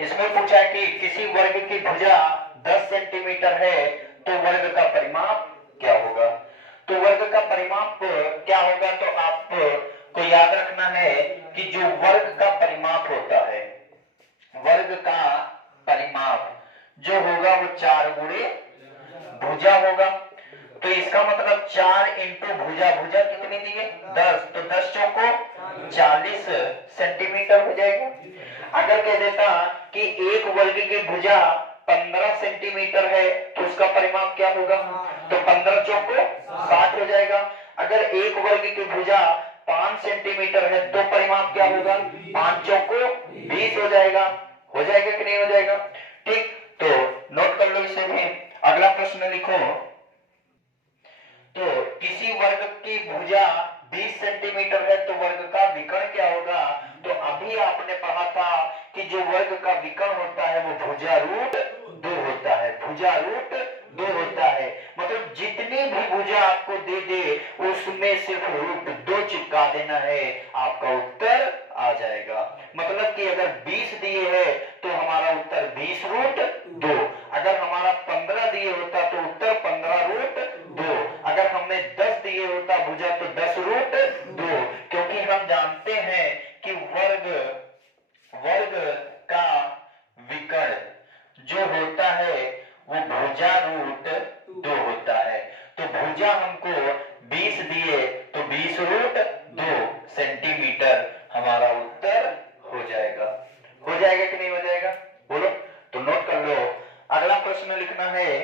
इसमें पूछा है कि किसी वर्ग की भुजा 10 सेंटीमीटर है तो वर्ग का परिमाप क्या होगा। तो वर्ग का परिमाप क्या होगा, तो आपको याद रखना है कि जो वर्ग का परिमाप होता है, वर्ग का परिमाप जो होगा वो 4 गुणे भुजा होगा। तो इसका मतलब 4 इंटू भुजा, भुजा कितनी दी है 10, तो 10 चौको 40 सेंटीमीटर हो जाएगा। अगर कह देता कि एक वर्ग की भुजा 15 सेंटीमीटर है तो उसका परिमाप क्या होगा, तो 15 चौको 60 हो जाएगा। अगर एक वर्ग की भुजा 5 सेंटीमीटर है तो परिमाप क्या होगा, 5 चौको 20 हो जाएगा। हो जाएगा कि नहीं हो जाएगा, ठीक। तो नोट कर लो इसे भी। अगला प्रश्न लिखो, तो किसी वर्ग की भुजा 20 सेंटीमीटर है तो वर्ग का विकर्ण क्या होगा। तो अभी आपने पढ़ा था कि जो वर्ग का विकर्ण होता है वो भुजा रूट 2 होता है, भुजा रूट 2 होता है। मतलब जितनी भी भुजा आपको दे दे उसमें सिर्फ रूट 2 चिपका देना है, आपका उत्तर आ जाएगा। मतलब कि अगर 20 दिए है तो हमारा उत्तर 20 रूट 2, अगर हमारा 15 दिए होता तो उत्तर 15 रूट 2, अगर हमें 10 दिए होता भुजा तो 10 रूट 2, क्योंकि हम जानते हैं कि वर्ग का विकर्ण जो होता है वो भुजा रूट 2 होता है। तो भुजा हमको 20 दिए तो 20 रूट 2 सेंटीमीटर हमारा उत्तर हो जाएगा। हो जाएगा कि नहीं हो जाएगा, बोलो। तो नोट कर लो। अगला प्रश्न लिखना है,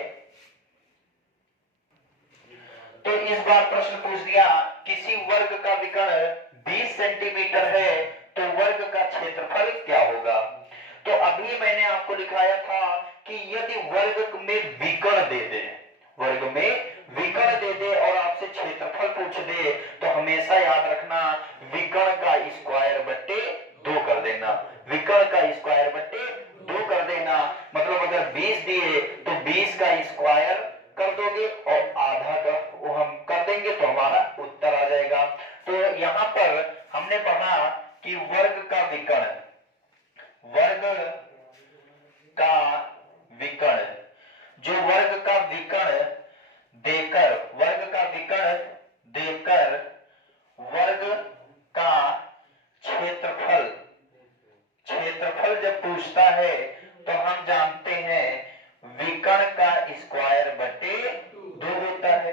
तो इस बार प्रश्न पूछ दिया किसी वर्ग का विकर्ण 20 सेंटीमीटर है तो वर्ग का क्षेत्रफल क्या होगा। तो अभी मैंने आपको लिखाया था कि यदि वर्ग में विकर्ण दे दे, वर्ग में विकर्ण दे दे और आपसे क्षेत्रफल पूछ दे तो हमेशा याद रखना विकर्ण का स्क्वायर बट्टे 2 कर देना, विकर्ण का स्क्वायर बट्टे 2 कर देना। मतलब अगर 20 दिए तो 20 का स्क्वायर कर दोगे और आधा का वो हम कर देंगे तो हमारा उत्तर आ जाएगा। तो यहां पर हमने पढ़ा कि वर्ग का विकर्ण, वर्ग का विकर्ण, जो वर्ग का विकर्ण देकर, वर्ग का विकर्ण देकर वर्ग का क्षेत्रफल, क्षेत्रफल जब पूछता है तो हम जानते हैं विकर्ण का स्क्वायर बटे 2 होता है।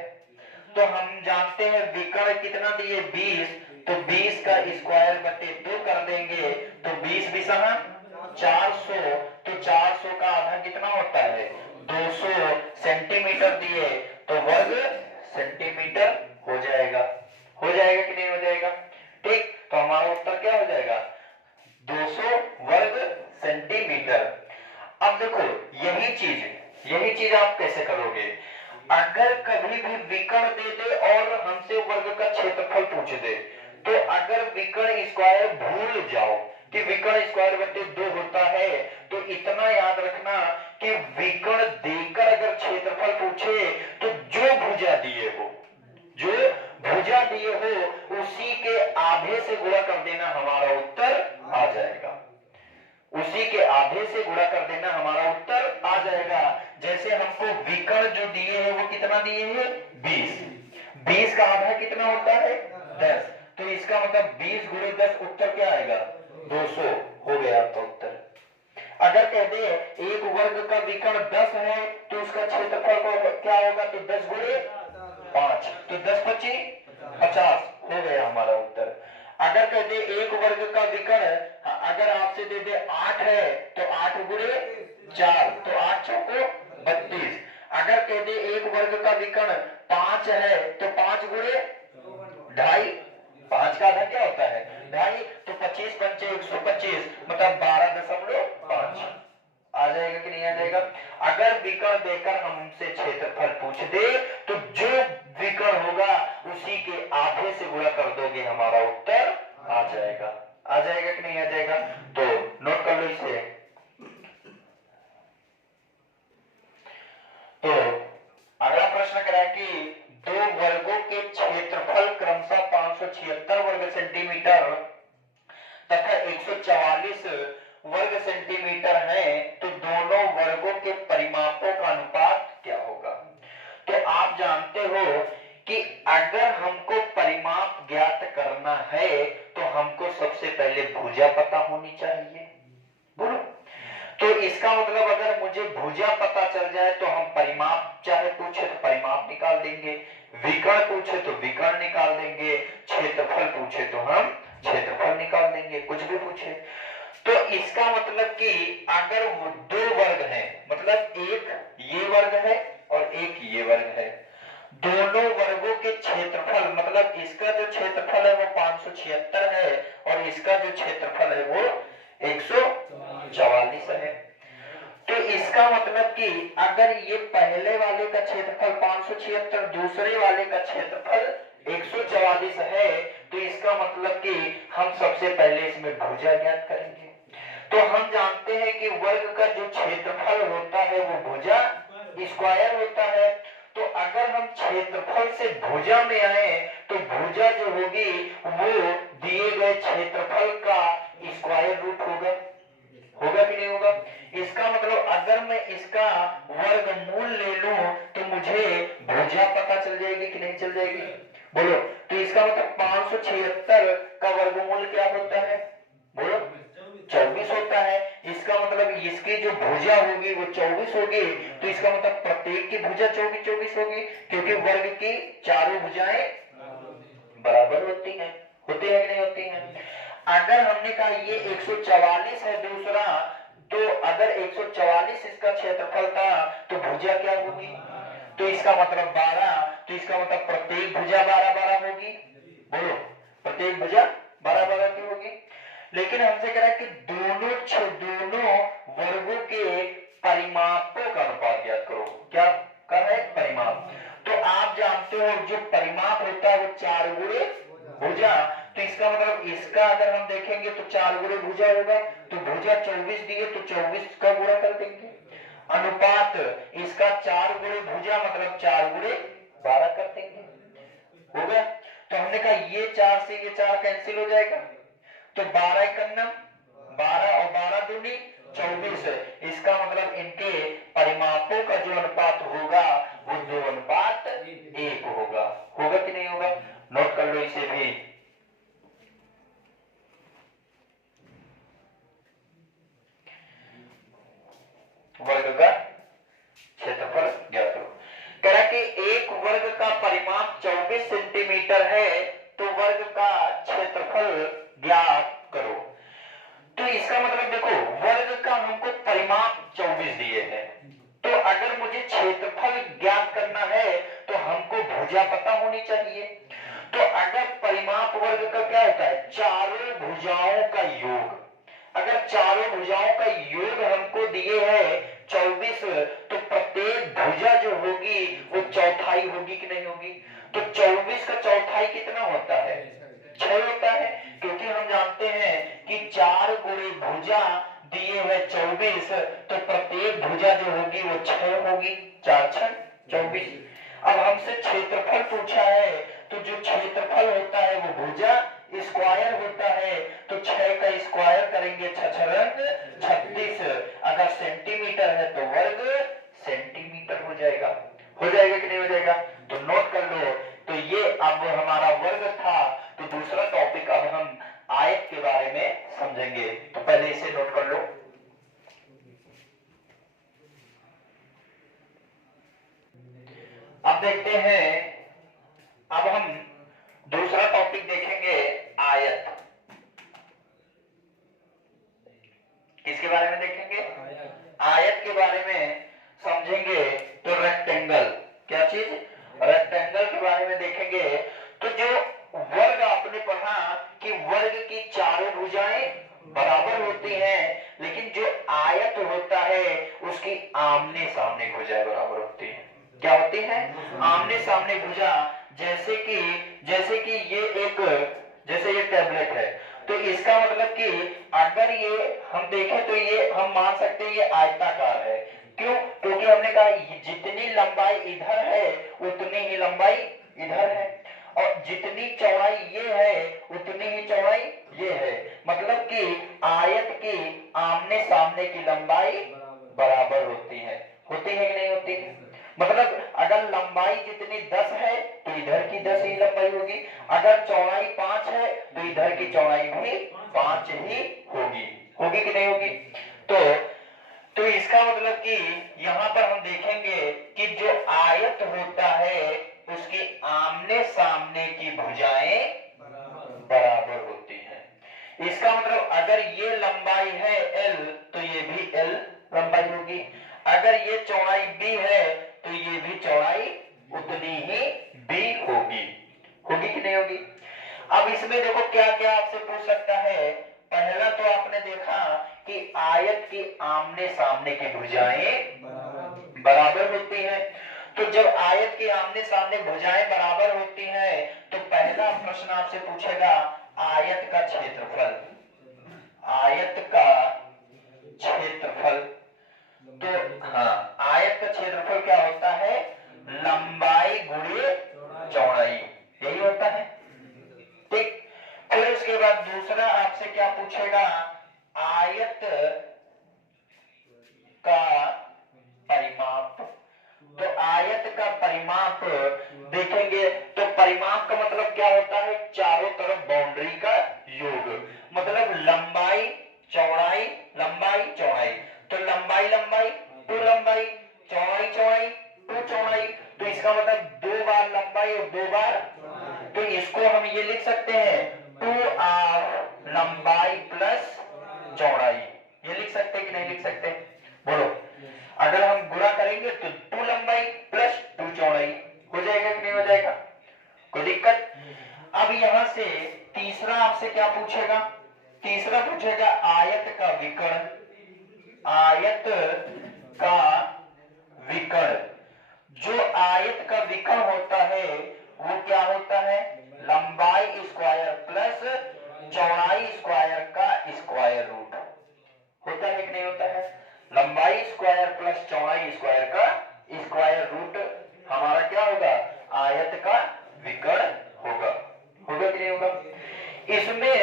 तो हम जानते हैं विकर्ण कितना दिए 20, तो 20 का स्क्वायर बटे 2 कर देंगे तो 20 भी समान 400, तो 400 का आधा कितना होता है 200 सेंटीमीटर दिए तो वर्ग सेंटीमीटर हो जाएगा। हो जाएगा कि नहीं हो जाएगा, ठीक। तो हमारा उत्तर क्या हो जाएगा 200 वर्ग सेंटीमीटर। अब देखो यही चीज आप कैसे करोगे, अगर कभी भी विकर्ण दे दे और हमसे वर्ग का क्षेत्रफल पूछ दे तो अगर विकर्ण स्क्वायर भूल जाओ कि विकर्ण स्क्वायर बटे 2 होता है तो इतना याद रखना कि विकर्ण देकर अगर क्षेत्रफल पूछे तो जो भुजा दिए हो, जो भुजा दिए हो उसी के आधे से गुणा कर देना, हमारा उत्तर आ जाएगा। उसी के आधे से गुणा कर देना, हमारा उत्तर आ जाएगा। जैसे हमको विकर्ण जो दिए हैं वो कितना दिए हैं 20, 20 का आधा कितना होता है 10, तो इसका मतलब 20 गुणे 10 उत्तर क्या आएगा 200, हो गया आपका उत्तर। अगर कह दे एक वर्ग का विकर्ण 10 है तो उसका क्षेत्रफल क्या होगा, तो 10 गुणे 5, तो 10 25 50, हो गया हमारा उत्तर। अगर कह दे एक वर्ग का विकर्ण अगर आपसे दे दे 8 है तो 8 गुणे 4, तो 8 चौको 32। अगर कह दे एक वर्ग का विकर्ण 5 है तो 5 गुणे 2.5, 5 का आधा क्या होता है 2.5, तो 25 पंचे 125, मतलब 12.5 आ जाएगा कि नहीं आ जाएगा। अगर विकर्ण देकर हमसे क्षेत्रफल पूछ दे तो जो विकर्ण होगा उसी के आधे से गुणा कर दोगे, हमारा उत्तर आ जाएगा। आ जाएगा कि नहीं आ जाएगा, तो नोट कर लो इसे। तो अगला प्रश्न करा कि दो वर्गों के क्षेत्रफल क्रमशः 576 वर्ग सेंटीमीटर तथा 144 वर्ग सेंटीमीटर है तो दोनों वर्गों के परिमापों का अनुपात क्या होगा। तो आप जानते हो कि अगर हमको परिमाप ज्ञात करना है तो हमको सबसे पहले भुजा पता होनी चाहिए। बोलो, तो इसका मतलब अगर मुझे भुजा पता चल जाए तो हम परिमाप चाहे पूछे तो परिमाप निकाल देंगे, विकर्ण पूछे तो विकर्ण निकाल देंगे, क्षेत्रफल पूछे तो हम क्षेत्रफल निकाल देंगे, कुछ भी पूछे। तो इसका मतलब कि अगर वो दो वर्ग हैं, मतलब एक ये वर्ग है और एक ये वर्ग है, दोनों वर्गों के क्षेत्रफल, मतलब इसका जो क्षेत्रफल है वो 576 है और इसका जो क्षेत्रफल है वो 144 है। तो इसका मतलब कि अगर ये पहले वाले का क्षेत्रफल 576, दूसरे वाले का क्षेत्रफल 144 है, तो इसका मतलब कि हम सबसे पहले इसमें भुजा ज्ञात करेंगे। तो हम जानते हैं कि वर्ग का जो क्षेत्रफल होता है वो भुजा स्क्वायर होता है। तो अगर हम क्षेत्रफल से भुजा में आए तो भुजा जो होगी वो दिए गए क्षेत्रफल का स्क्वायर रूट होगा। होगा कि नहीं होगा। इसका मतलब अगर मैं इसका वर्गमूल ले लूं तो मुझे भुजा पता चल जाएगी कि नहीं चल जाएगी। बोलो, तो इसका मतलब 576 का वर्गमूल क्या होता है। बोलो, 24 होता है। इसका मतलब इसकी जो भुजा होगी वो 24 होगी। तो इसका मतलब प्रत्येक की भुजा 24 होगी, क्योंकि वर्ग की चारों भुजाएं बराबर होती हैं। होती है कि नहीं होती हैं। अगर हमने कहा ये 144 है दूसरा, तो अगर 144 इसका क्षेत्रफल था तो भुजा क्या होगी, तो इसका मतलब 12। तो इसका मतलब प्रत्येक भुजा 12 होगी। बोलो, प्रत्येक भुजा 12 की होगी। लेकिन हमसे कह रहा है कि दोनों वर्गों के परिमापों का अनुपात ज्ञात करो। क्या कहा है, परिमाप। तो आप जानते हो जो परिमाप होता है वो 4 गुणे भुजा। तो इसका मतलब इसका अगर हम देखेंगे तो 4 गुणे भुजा होगा। तो भुजा 24 दिए तो 24 का गुणा कर देंगे। अनुपात इसका 4 गुणे भुजा मतलब 4 गुणे 12 कर देंगे। हो गया। तो हमने कहा ये 4 से ये 4 कैंसिल हो जाएगा। तो 12 एकन्नम 12 और 12 दूनी 24 है। इसका मतलब इनके परिमापों का जो अनुपात होगा वो 2:1 होगा। होगा कि नहीं होगा। नोट कर लो इसे भी। वर्ग का क्षेत्रफल ज्ञात करो। कह रहा कि एक वर्ग का परिमाप 24 सेंटीमीटर है तो वर्ग का क्षेत्रफल ज्ञात करो। तो इसका मतलब देखो, वर्ग का हमको परिमाप 24 दिए हैं, तो अगर मुझे क्षेत्रफल ज्ञात करना है तो हमको भुजा पता होनी चाहिए। तो अगर परिमाप वर्ग का क्या होता है, चारों भुजाओं का योग। अगर चारों भुजाओं का योग हमको दिए है 24, तो प्रत्येक भुजा जो होगी वो चौथाई होगी कि नहीं होगी। तो 24 का चौथाई कितना होता है, 6 होता है। क्योंकि हम जानते हैं कि 4 गुणे भुजा दिए हुए 24, तो प्रत्येक भुजा जो होगी वो 6 होगी। 4 6 24। अब हमसे क्षेत्रफल पूछा है, तो जो क्षेत्रफल होता है वो भुजा स्क्वायर होता है। तो 6 का स्क्वायर करेंगे 6 36। अगर सेंटीमीटर है तो वर्ग सेंटीमीटर हो जाएगा। हो जाएगा कि नहीं हो जाएगा। तो नोट कर लो। तो ये अब हमारा वर्ग था। तो दूसरा टॉपिक अब हम आयत के बारे में समझेंगे। तो पहले इसे नोट कर लो। अब देखते हैं, अब हम दूसरा टॉपिक देखेंगे आयत। किसके बारे में देखेंगे, आयत के बारे में समझेंगे। तो रेक्टेंगल, क्या चीज, रेक्टेंगल के बारे में देखेंगे। तो जो वर्ग आपने पढ़ा कि वर्ग की चारों भुजाएं बराबर होती हैं, लेकिन जो आयत होता है उसकी आमने सामने भुजाएं बराबर होती हैं। क्या होती है, आमने सामने भुजा। जैसे कि ये एक, जैसे ये टैबलेट है, तो इसका मतलब कि अगर ये हम देखें तो ये हम मान सकते हैं ये आयताकार है। क्यों, क्योंकि हमने कहा जितनी लंबाई इधर है उतनी ही लंबाई इधर है। और जितनी चौड़ाई ये है उतनी ही चौड़ाई ये है, मतलब कि आयत की आमने सामने की लंबाई बराबर होती है कि नहीं होती है? मतलब अगर लंबाई जितनी 10 है तो इधर की 10 ही लंबाई होगी, अगर चौड़ाई 5 है तो इधर की चौड़ाई भी 5 ही होगी कि नहीं होगी? तो इसका मतलब कि यहाँ पर हम देखेंगे कि जो आयत होता है उसकी आमने सामने की भुजाएं बराबर होती हैं। इसका मतलब अगर ये लंबाई है L तो ये भी L लंबाई होगी, अगर ये चौड़ाई B है तो ये भी चौड़ाई उतनी ही B होगी कि नहीं होगी? अब इसमें देखो क्या क्या आपसे पूछ सकता है। पहला तो आपने देखा कि आयत की आमने सामने की भुजाएं बराबर होती हैं। तो जब आयत की आमने सामने भुजाएं बराबर होती हैं तो पहला प्रश्न आपसे पूछेगा आयत का क्षेत्रफल। आयत का क्षेत्रफल, तो हाँ, आयत का क्षेत्रफल क्या होता है? लंबाई गुणे चौड़ाई, यही होता है। ठीक, फिर उसके बाद दूसरा आपसे क्या पूछेगा? आयत का परिमाप। तो आयत का परिमाप देखेंगे तो परिमाप का मतलब क्या होता है? चारों तरफ बाउंड्री का योग, मतलब लंबाई चौड़ाई लंबाई चौड़ाई, तो लंबाई लंबाई टू लंबाई, चौड़ाई चौड़ाई टू चौड़ाई, तो इसका मतलब 2 बार लंबाई और 2 बार, तो इसको हम ये लिख सकते हैं 2r लंबाई प्लस चौड़ाई, ये लिख सकते कि नहीं लिख सकते? बोलो, अगर हम गुणा करेंगे तो 2 लंबाई प्लस 2 चौड़ाई हो जाएगा कि नहीं हो जाएगा? कोई दिक्कत? अब यहां से तीसरा आपसे क्या पूछेगा? तीसरा पूछेगा आयत का विकर्ण। आयत का विकर्ण, जो आयत का विकर्ण होता है वो क्या होता है? लंबाई स्क्वायर प्लस चौड़ाई स्क्वायर का स्क्वायर रूट होता है कि नहीं होता है? लंबाई स्क्वायर प्लस चौड़ाई स्क्वायर का स्क्वायर रूट हमारा क्या होगा? आयत का विकर्ण होगा कि नहीं होगा? इसमें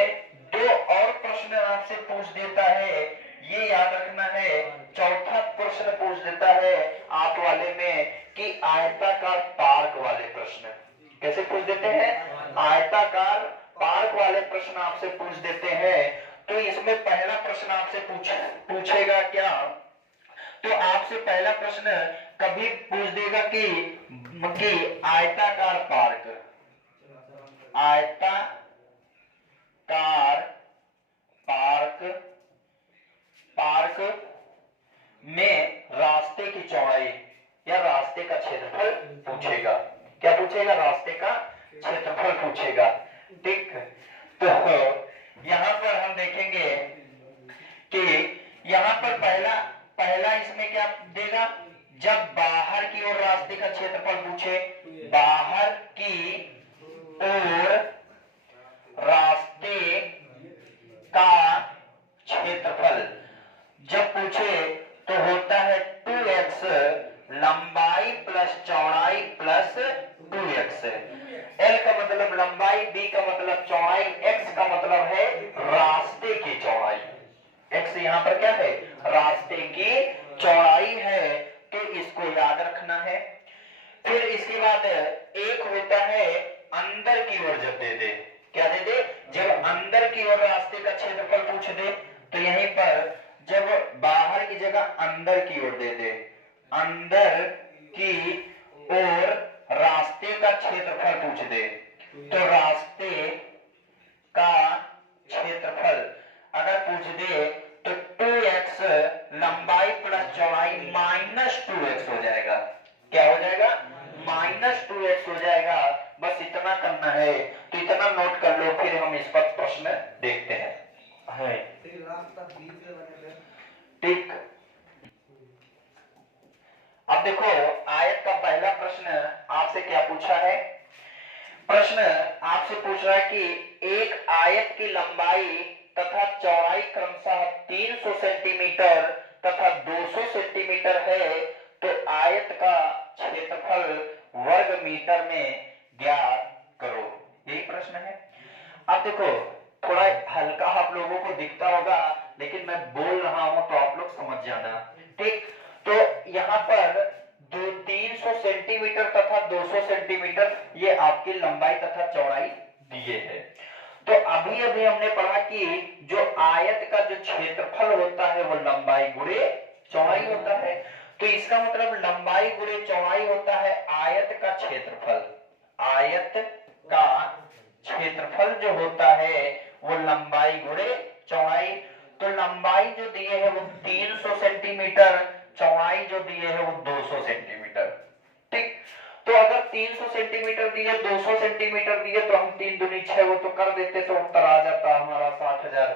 2 और प्रश्न आपसे पूछ देता है, ये याद रखना है। चौथा प्रश्न पूछ देता है आप वाले में कि आयताकार पार्क वाले प्रश्न कैसे पूछ देते हैं? आयताकार पार्क वाले प्रश्न आपसे पूछ देते हैं। तो इसमें पहला प्रश्न आपसे पूछेगा क्या? तो आपसे पहला प्रश्न कभी पूछ देगा कि आयताकार पार्क, आयताकार पार्क में रास्ते की चौड़ाई या रास्ते का क्षेत्रफल पूछेगा। क्या पूछेगा? रास्ते का क्षेत्रफल पूछेगा। ठीक, तो यहां पर हम देखेंगे कि यहां पर पहला इसमें क्या देगा? जब बाहर की ओर रास्ते का क्षेत्रफल पूछे, बाहर की ओर रास्ते का क्षेत्रफल जब पूछे तो होता है 2x लंबाई प्लस चौड़ाई प्लस 2x। L का मतलब लंबाई, B का मतलब चौड़ाई, x का मतलब है रास्ते की चौड़ाई। x यहाँ पर क्या है? रास्ते की चौड़ाई है, तो इसको याद रखना है। फिर इसके बाद एक होता है अंदर की ओर जब दे दे, क्या दे दे? जब अंदर की ओर रास्ते का क्षेत्रफल पूछ दे, तो यहीं पर जब बाहर की जगह अंदर की ओर दे दे, अंदर की ओर रास्ते का क्षेत्रफल पूछ दे, तो रास्ते का क्षेत्रफल अगर पूछ दे तो 2x लंबाई प्लस चौड़ाई माइनस 2x हो जाएगा। क्या हो जाएगा? माइनस 2x हो जाएगा। बस इतना करना है, तो इतना नोट कर लो, फिर हम इस पर प्रश्न देखते हैं। ठीक, अब देखो आयत का पहला प्रश्न आपसे क्या पूछा है? प्रश्न आपसे पूछ रहा है कि एक आयत की लंबाई तथा चौड़ाई क्रमशः 300 सेंटीमीटर तथा 200 सेंटीमीटर है, तो आयत का क्षेत्रफल वर्ग मीटर में ज्ञात करो। बोल रहा हूं तो आप लोग समझ जाना। ठीक, तो यहाँ पर 300 सेंटीमीटर तथा 200 सेंटीमीटर ये आपकी लंबाई तथा चौड़ाई दिए है। तो अभी अभी हमने पढ़ा कि जो आयत का जो क्षेत्रफल होता है वो लंबाई गुणे चौड़ाई होता है। तो इसका मतलब लंबाई गुणे चौड़ाई होता है आयत का क्षेत्रफल। आयत का क्षेत्रफल जो होता है वो लंबाई गुणे चौड़ाई। तो लंबाई जो दिए है वो 300 सेंटीमीटर, चौड़ाई जो दिए है वो 200 सेंटीमीटर। ठीक, तो अगर 300 सेंटीमीटर दिए 200 सेंटीमीटर दिए तो हम 3 दूनी 6 वो तो कर देते तो उत्तर आ जाता हमारा 60,000।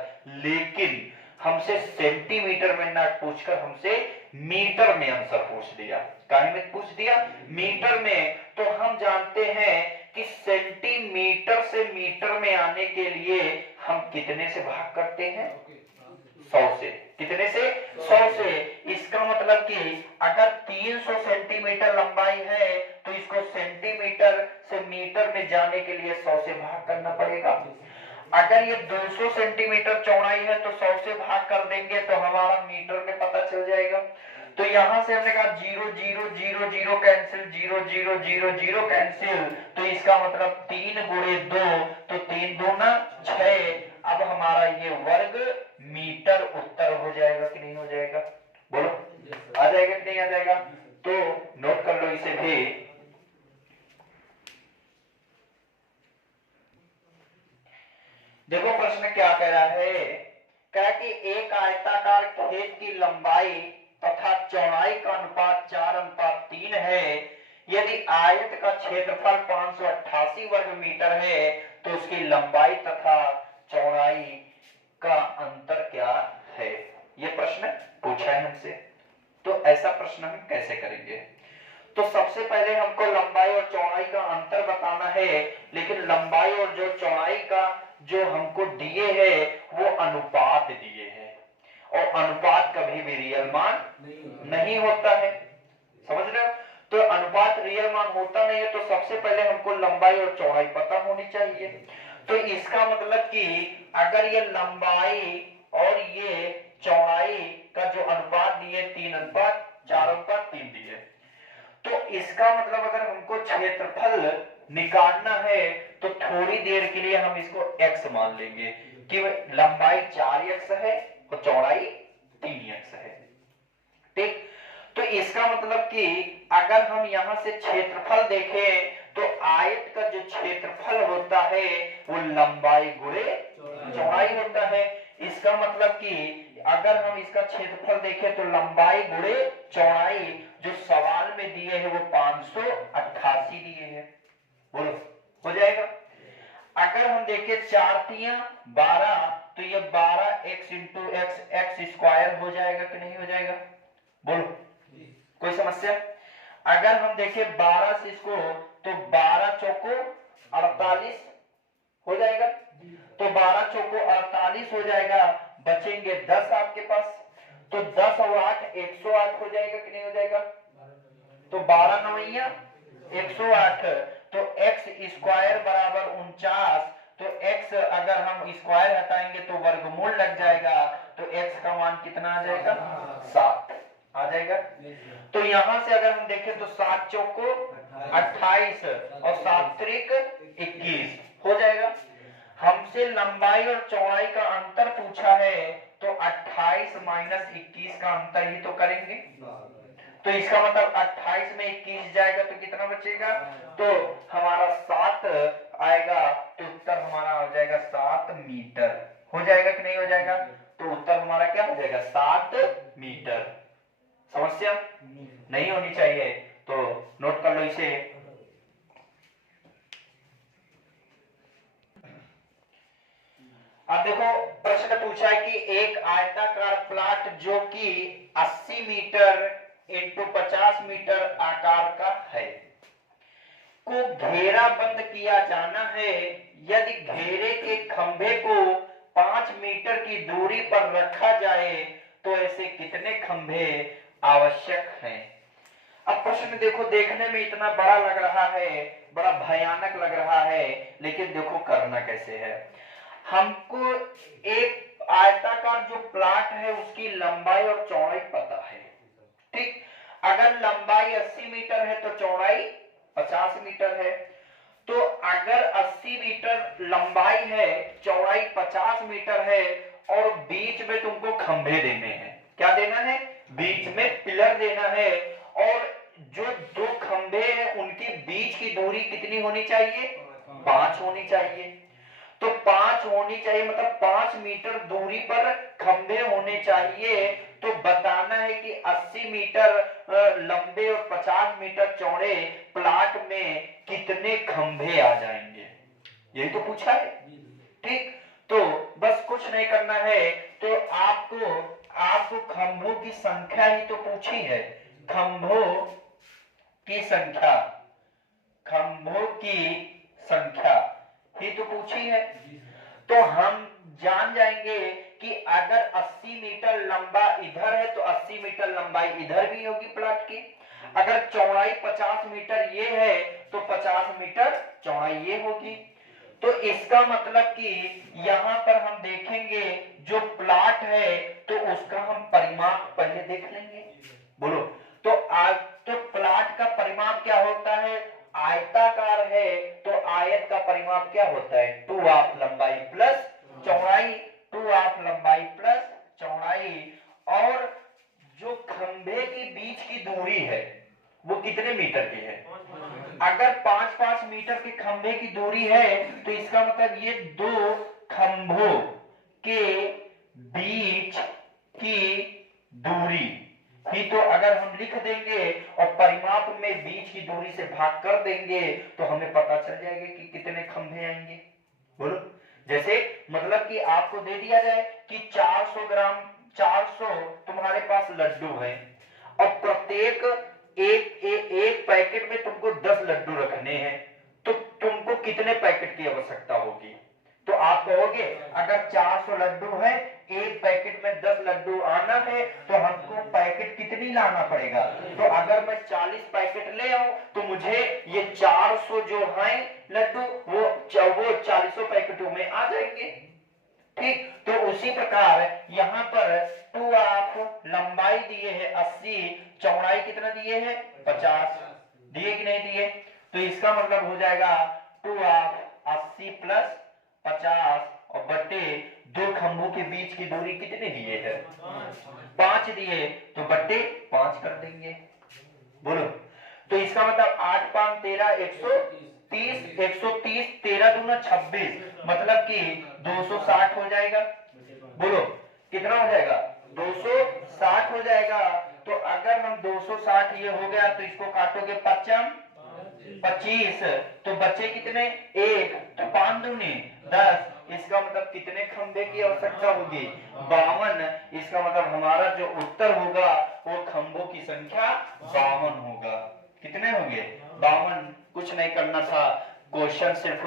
लेकिन हमसे सेंटीमीटर में ना पूछकर हमसे मीटर में आंसर पूछ दिया। काहे में पूछ दिया? मीटर में। तो हम जानते हैं कि सेंटीमीटर से मीटर में आने के लिए हम कितने से भाग करते हैं? 100 से। कितने से? 100 से। इसका मतलब कि अगर 300 सेंटीमीटर लंबाई है तो इसको सेंटीमीटर से मीटर में जाने के लिए 100 से भाग करना पड़ेगा। अगर ये 200 सेंटीमीटर चौड़ाई है तो 100 से भाग कर देंगे तो हमारा मीटर में पता चल जाएगा। तो यहां से हमने कहा 0 0 0 0 कैंसिल, 0 0 0 0 कैंसिल। तो इसका मतलब 3 गुणे 2 तो 3 दूना 6। अब हमारा ये वर्ग मीटर उत्तर हो जाएगा कि नहीं हो जाएगा? बोलो, आ जाएगा कि नहीं आ जाएगा? तो नोट कर लो इसे भी। देखो प्रश्न क्या कह रहा है, कह कि एक आयताकार खेत की लंबाई तथा चौड़ाई का अनुपात 4:3 है। यदि आयत का क्षेत्रफल 588 वर्ग मीटर है तो उसकी लंबाई तथा चौड़ाई का अंतर क्या है? ये प्रश्न पूछा है हमसे। तो ऐसा प्रश्न हम कैसे करेंगे? तो सबसे पहले हमको लंबाई और चौड़ाई का अंतर बताना है, लेकिन लंबाई और जो चौड़ाई का जो हमको दिए है वो अनुपात दिए हैं, और अनुपात कभी भी रियल मान नहीं होता है। समझ रहे हो? तो अनुपात रियल मान होता नहीं है, तो सबसे पहले हमको लंबाई और चौड़ाई पता होनी चाहिए। तो इसका मतलब कि अगर ये लंबाई और ये चौड़ाई का जो अनुपात दिए 3:4:3 दिए, तो इसका मतलब अगर हमको क्षेत्रफल निकालना है तो थोड़ी देर के लिए हम इसको x मान लेंगे कि लंबाई 4x है और चौड़ाई 3x है। ठीक, तो इसका मतलब कि अगर हम यहां से क्षेत्रफल देखें तो आयत का जो क्षेत्रफल होता है वो लंबाई गुणे चौड़ाई होता है। इसका मतलब कि अगर हम इसका क्षेत्रफल देखें तो लंबाई गुणे चौड़ाई जो सवाल में दिए है वो 588 दिए हैं। बोलो, हो जाएगा? अगर हम देखें 4×3=12 तो ये 12x इंटू एक्स स्क्वायर हो जाएगा कि नहीं हो जाएगा? बोलो, कोई समस्या? अगर हम देखें 12 से इसको तो 12 चौको 48 हो जाएगा। तो 12 चौको 48 हो जाएगा, बचेंगे 10 आपके पास। तो 10 और 8 108 हो जाएगा कि नहीं हो जाएगा? तो 12 9 108। तो x स्क्वायर बराबर 49। तो x अगर हम स्क्वायर हटाएंगे तो वर्गमूल लग जाएगा, तो x का मान कितना आ जाएगा? 7 आ जाएगा। तो यहां से अगर हम देखें तो 7 चौको 28 और 7 त्रिक 21 हो जाएगा। हमसे लंबाई और चौड़ाई का अंतर पूछा है तो 28 माइनस 21 का अंतर ही तो करेंगे। तो इसका मतलब 28 में 21 जाएगा तो कितना बचेगा? तो हमारा 7 आएगा। तो उत्तर हमारा हो जाएगा 7 मीटर। हो जाएगा कि नहीं हो जाएगा? तो उत्तर हमारा क्या हो जाएगा? 7 मीटर। समस्या नहीं होनी चाहिए, तो नोट कर लो इसे। अब देखो प्रश्न पूछा है कि एक आयताकार प्लॉट जो कि 80 मीटर इंटू 50 मीटर आकार का है को घेरा बंद किया जाना है। यदि घेरे के खंभे को 5 मीटर की दूरी पर रखा जाए तो ऐसे कितने खंभे आवश्यक हैं? अब प्रश्न देखो, देखने में इतना बड़ा लग रहा है, बड़ा भयानक लग रहा है, लेकिन देखो करना कैसे है। हमको एक आयताकार जो प्लाट है उसकी लंबाई और चौड़ाई पता है, ठीक। अगर लंबाई 80 मीटर है तो चौड़ाई 50 मीटर है। तो अगर 80 मीटर लंबाई है, चौड़ाई 50 मीटर है और बीच में तुमको खंभे देने हैं, क्या देना है, बीच में पिलर देना है, और जो दो खंभे हैं उनकी बीच की दूरी कितनी होनी चाहिए, 5 होनी चाहिए। तो 5 होनी चाहिए, मतलब 5 मीटर दूरी पर खंभे होने चाहिए। तो बताना है कि 80 मीटर लंबे और 50 मीटर चौड़े प्लाट में कितने खंभे आ जाएंगे, यही तो पूछा है, ठीक। तो बस कुछ नहीं करना है, तो आपको खंभों की संख्या ही तो पूछी है, खंभों की संख्या, खंभों की संख्या ही तो पूछी है। तो हम जान जाएंगे कि अगर 80 मीटर लंबा इधर है तो 80 मीटर लंबाई इधर भी होगी प्लाट की। अगर चौड़ाई 50 मीटर ये है तो 50 मीटर चौड़ाई ये होगी। तो इसका मतलब कि यहां पर हम देखेंगे जो प्लाट है तो उसका हम परिमाप पहले देख लेंगे, बोलो। तो प्लाट का परिमाप क्या होता है, आयताकार है तो आयत का परिमाप क्या होता है, 2 लंबाई प्लस चौड़ाई, 2 लंबाई प्लस चौड़ाई। और जो खंभे के बीच की दूरी है वो कितने मीटर की है, अगर 5-5 मीटर के खंभे की दूरी है तो इसका मतलब ये दो खंभों के बीच की दूरी ही तो अगर हम लिख देंगे और परिमाप में बीच की दूरी से भाग कर देंगे तो हमें पता चल जाएगा कि कितने खंभे आएंगे, बोलो। जैसे मतलब कि आपको दे दिया जाए कि 400 ग्राम 400 तुम्हारे पास लड्डू है और प्रत्येक एक पैकेट में तुमको 10 लड्डू रखने हैं, तो तुमको कितने पैकेट की आवश्यकता होगी। तो आप कहोगे अगर 400 लड्डू है, एक पैकेट में 10 लड्डू आना है तो हमको पैकेट कितनी लाना पड़ेगा। तो अगर मैं 40 पैकेट ले आऊं तो मुझे ये 400 जो है लड्डू वो 400 पैकेटों में आ जाएंगे, ठीक। तो उसी प्रकार यहाँ पर 2 लंबाई दिए है 80, चौड़ाई कितना दिए है 50, दिए कि नहीं दिए। तो इसका मतलब हो जाएगा 2 80 प्लस 50 और बटे दो खंभों के बीच की दूरी कितने दिए है, 5 दिए, तो बटे 5 कर देंगे, बोलो। तो इसका मतलब 8×5 13 130, 130 13 दूना 26, मतलब कि 260 हो जाएगा, बोलो कितना हो जाएगा, 260 हो जाएगा। तो अगर हम 260 ये हो गया तो इसको काटोगे 25, तो बच्चे कितने 1, तो 5 दूनी 10, इसका मतलब कितने खंभे की आवश्यकता होगी, 52। इसका मतलब हमारा जो उत्तर होगा वो खंभों की संख्या 52 होगा। कितने होंगे, 52। कुछ नहीं करना था, क्वेश्चन सिर्फ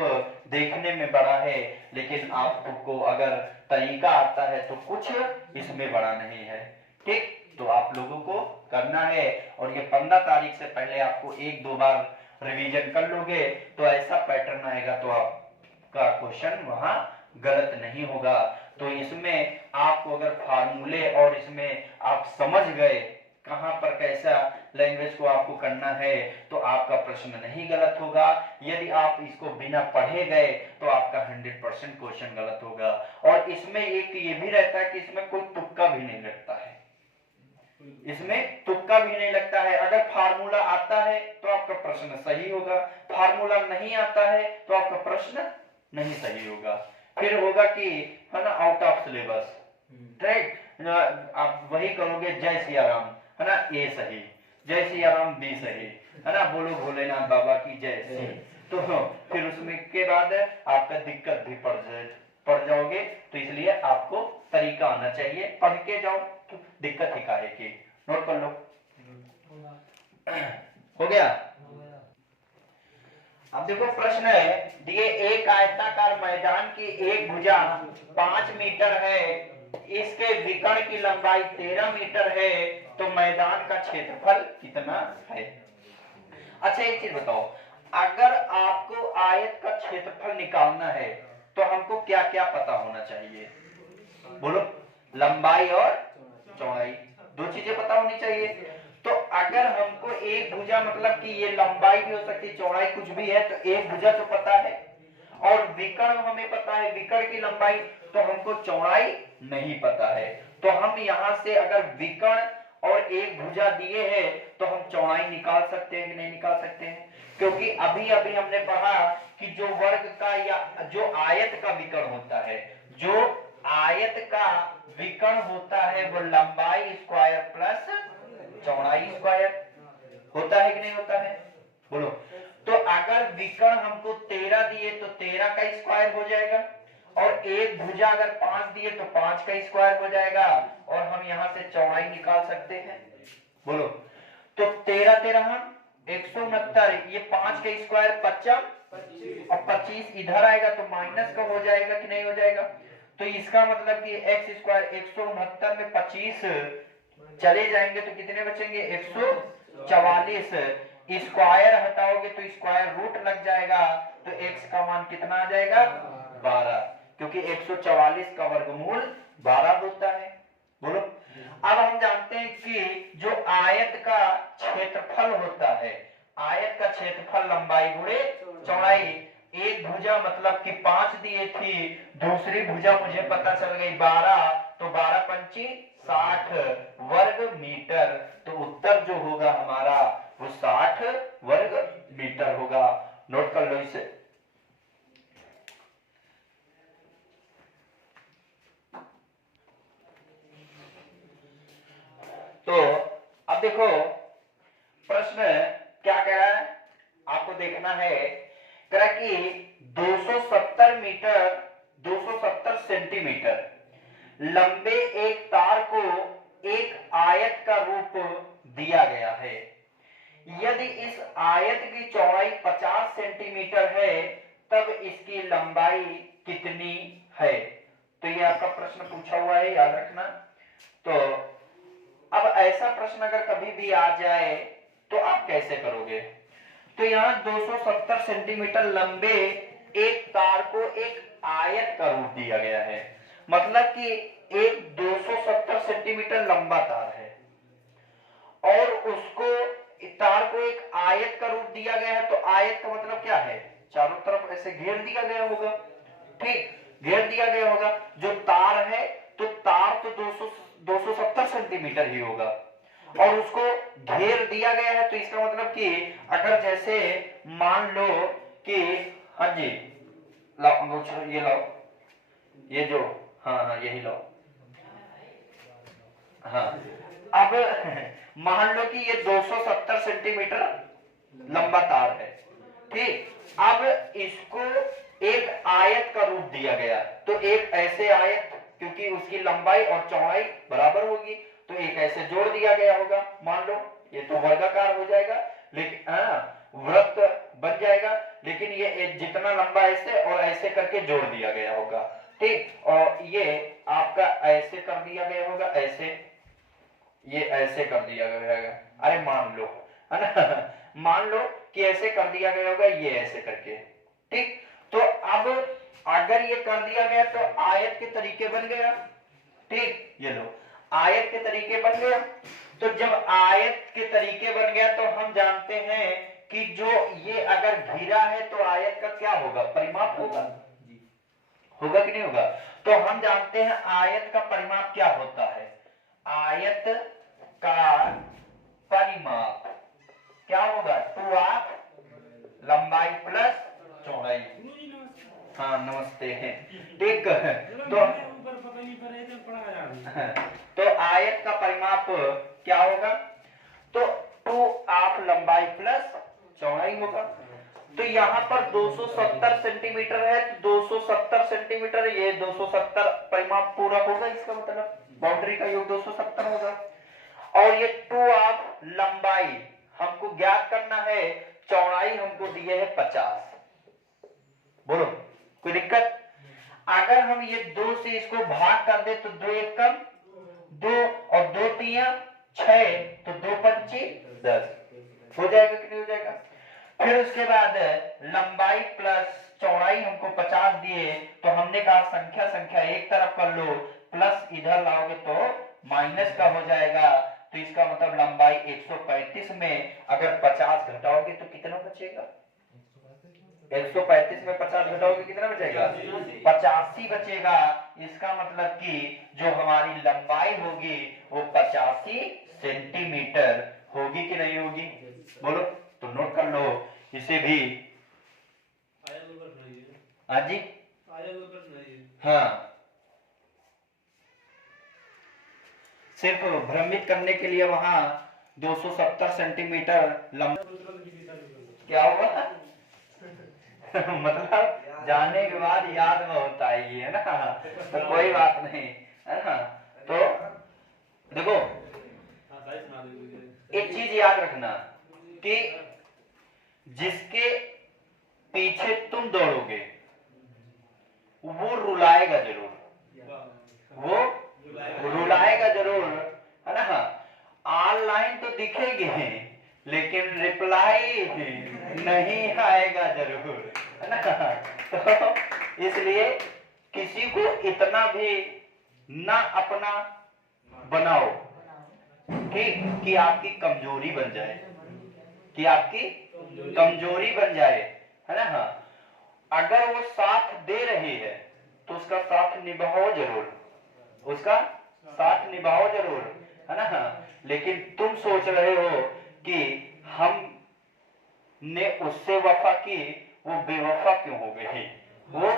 देखने में बड़ा है, लेकिन आपको अगर तरीका आता है तो कुछ इसमें बड़ा नहीं है, ठीक। तो आप लोगों को करना है और ये 15 तारीख से पहले आपको 1-2 बार रिवीजन कर लोगे तो ऐसा पैटर्न आएगा, तो आपका क्वेश्चन वहां गलत नहीं होगा। तो इसमें आपको अगर फार्मूले और इसमें आप समझ गए कहां पर कैसा लैंग्वेज को आपको करना है तो आपका प्रश्न नहीं गलत होगा। यदि आप इसको बिना पढ़े गए तो आपका 100% क्वेश्चन गलत होगा। और इसमें एक ये भी रहता है कि इसमें कोई तुक्का भी नहीं लगता है, इसमें तुक्का भी नहीं लगता है। अगर फार्मूला आता है तो आपका प्रश्न सही होगा, फार्मूला नहीं आता है तो आपका प्रश्न नहीं सही होगा, फिर होगा कि है ना आउट ऑफ सिलेबस, राइट। आप वही करोगे जय सिया राम, है ना, ए सही, जय सिया राम बी सही, है ना, बोलो भोलेनाथ बाबा की जय सी। तो फिर उसमें के बाद आपका दिक्कत भी पड़ जाओगे। तो इसलिए आपको तरीका आना चाहिए, पढ़ के जाओ तो दिक्कत ही काहे की। नोट कर लो, हो गया। अब देखो प्रश्न है दिए, एक आयताकार मैदान की एक भुजा 5 मीटर है, इसके विकर्ण की लंबाई 13 मीटर है, तो मैदान का क्षेत्रफल कितना है। अच्छा एक चीज बताओ, अगर आपको आयत का क्षेत्रफल निकालना है तो हमको क्या क्या पता होना चाहिए। बोलो, लंबाई और चौड़ाई, दो चीजें पता होनी चाहिए। तो अगर हमको एक भुजा मतलब कि ये लंबाई भी हो सकती है, चौड़ाई कुछ भी है, तो एक भुजा तो पता है और विकर्ण हमें पता है, विकर्ण की लंबाई, तो हमको चौड़ाई नहीं पता है। तो हम यहाँ से अगर विकर्ण और एक भुजा दिए हैं तो हम चौड़ाई निकाल सकते हैं कि नहीं निकाल सकते हैं? क्योंकि अभी अभी हमने पढ़ा कि जो वर्ग का या जो आयत का विकर्ण होता है, जो आयत का विकर्ण होता है वो लंबाई स्क्वायर प्लस चौड़ाई स्क्वायर होता है कि नहीं होता है? बोलो। तो अगर विकर्ण हमको 13 दिए तो 13 का स्क्वायर हो जाएगा और एक भुजा अगर 5 दिए तो 5 का स्क्वायर हो जाएगा और हम यहां से चौड़ाई निकाल सकते हैं। बोलो। तो 13 13 169, ये 5 का स्क्वायर 25 और 25 इधर आएगा तो माइनस का हो जाएगा कि नहीं हो जाएगा? तो इसका मतलब कि x स्क्वायर 169 में 25 चले जाएंगे तो कितने बचेंगे? 144। स्क्वायर हटाओगे तो स्क्वायर रूट लग जाएगा, तो x का मान कितना आ जाएगा? 12, क्योंकि 144 का वर्गमूल 12 होता है। बोलो। अब हम जानते हैं कि जो आयत का क्षेत्रफल होता है, आयत का क्षेत्रफल लंबाई गुणे चौड़ाई, एक भुजा मतलब कि 5 दिए थी, दूसरी भुजा मुझे पता चल गई 12, तो 12 पंची 60 वर्ग मीटर। तो उत्तर जो होगा हमारा वो 60 वर्ग मीटर होगा। नोट कर लो इसे। तो अब देखो प्रश्न क्या कह रहा है, आपको देखना है। कह रहा कि 270 सेंटीमीटर लंबे एक तार को एक आयत का रूप दिया गया है। यदि इस आयत की चौड़ाई 50 सेंटीमीटर है तब इसकी लंबाई कितनी है? तो ये आपका प्रश्न पूछा हुआ है, याद रखना। तो अब ऐसा प्रश्न अगर कभी भी आ जाए तो आप कैसे करोगे? तो यहाँ 270 सेंटीमीटर लंबे एक तार को एक आयत का रूप दिया गया है, मतलब कि एक 270 सेंटीमीटर लंबा तार है और उसको तार को एक आयत का रूप दिया गया है। तो आयत का मतलब क्या है? चारों तरफ ऐसे घेर दिया गया होगा, ठीक, घेर दिया गया होगा। जो तार है तो तार तो 270 सेंटीमीटर ही होगा और उसको घेर दिया गया है, तो इसका मतलब कि अगर जैसे मान लो कि, हाँ जी लाओ, ये लाओ, ये जो, हाँ हाँ यही लाओ, हाँ। अब मान लो कि ये 270 सेंटीमीटर लंबा तार है, ठीक। अब इसको एक आयत का रूप दिया गया, तो एक ऐसे आयत, क्योंकि उसकी लंबाई और चौड़ाई बराबर होगी, तो एक ऐसे जोड़ दिया गया होगा। मान लो ये तो वर्गाकार हो जाएगा, लेकिन वृत्त बन जाएगा, लेकिन ये जितना लंबा ऐसे और ऐसे करके जोड़ दिया गया होगा, ठीक। और ये आपका ऐसे कर दिया गया होगा, ऐसे, ये ऐसे कर दिया गया होगा, अरे मान लो, है ना, मान लो कि ऐसे कर दिया गया होगा, ये ऐसे करके, ठीक। तो अब अगर ये कर दिया गया तो आयत के तरीके बन गया, ठीक, ये लो आयत के तरीके बन गया। तो जब आयत के तरीके बन गया तो हम जानते हैं कि जो ये अगर घिरा है तो आयत का क्या होगा? परिमाप होगा, होगा कि नहीं होगा? तो हम जानते हैं आयत का परिमाप क्या होता है। आयत का परिमाप क्या होगा? 2 लंबाई प्लस चौड़ाई। हाँ नमस्ते, ठीक। तो आयत का परिमाप क्या होगा? तो 2 लंबाई प्लस चौड़ाई होगा। तो यहाँ पर 270 सेंटीमीटर है, तो 270 सेंटीमीटर, ये 270 परिमाप पूरा होगा, इसका मतलब बाउंड्री का योग 270 होगा। और ये 2 लंबाई हमको ज्ञात करना है, चौड़ाई हमको दिए है 50। बोलो कोई दिक्कत? अगर हम ये 2 से इसको भाग कर दे तो 2 एक कम 2 और 2 तिया 6, तो 2 पंची 10 हो जाएगा कि नहीं हो जाएगा? फिर उसके बाद लंबाई प्लस चौड़ाई हमको 50 दिए, तो हमने कहा संख्या संख्या एक तरफ कर लो, प्लस इधर लाओगे तो माइनस का हो जाएगा। तो इसका मतलब लंबाई 135 में अगर 50 घटाओगे तो कितना बचेगा? 135 में 50 घटाओगे कितना बचेगा? 85 बचेगा। इसका मतलब कि जो हमारी लंबाई होगी वो 85 सेंटीमीटर होगी कि नहीं होगी? बोलो तो नोट कर लो इसे भी। हाँ जी, हाँ, सिर्फ भ्रमित करने के लिए वहां 270 सेंटीमीटर क्या हुआ? मतलब जानने के बाद याद में होता है ये, है ना? तो कोई बात नहीं, है ना? तो देखो एक चीज याद रखना कि जिसके पीछे तुम दौड़ोगे वो रुलाएगा जरूर, वो रुलाएगा जरूर, है ना? ऑनलाइन तो दिखेगी लेकिन रिप्लाई नहीं आएगा जरूर, है ना? तो इसलिए किसी को इतना भी ना अपना बनाओ कि आपकी कमजोरी बन जाए, कि आपकी कमजोरी बन जाए, है ना? हाँ, अगर वो साथ दे रही है तो उसका साथ निभाओ जरूर, उसका साथ निभाओ जरूर, है ना? हाँ, लेकिन तुम सोच रहे हो कि हम ने उससे वफा की, वो बेवफा क्यों हो गई, वो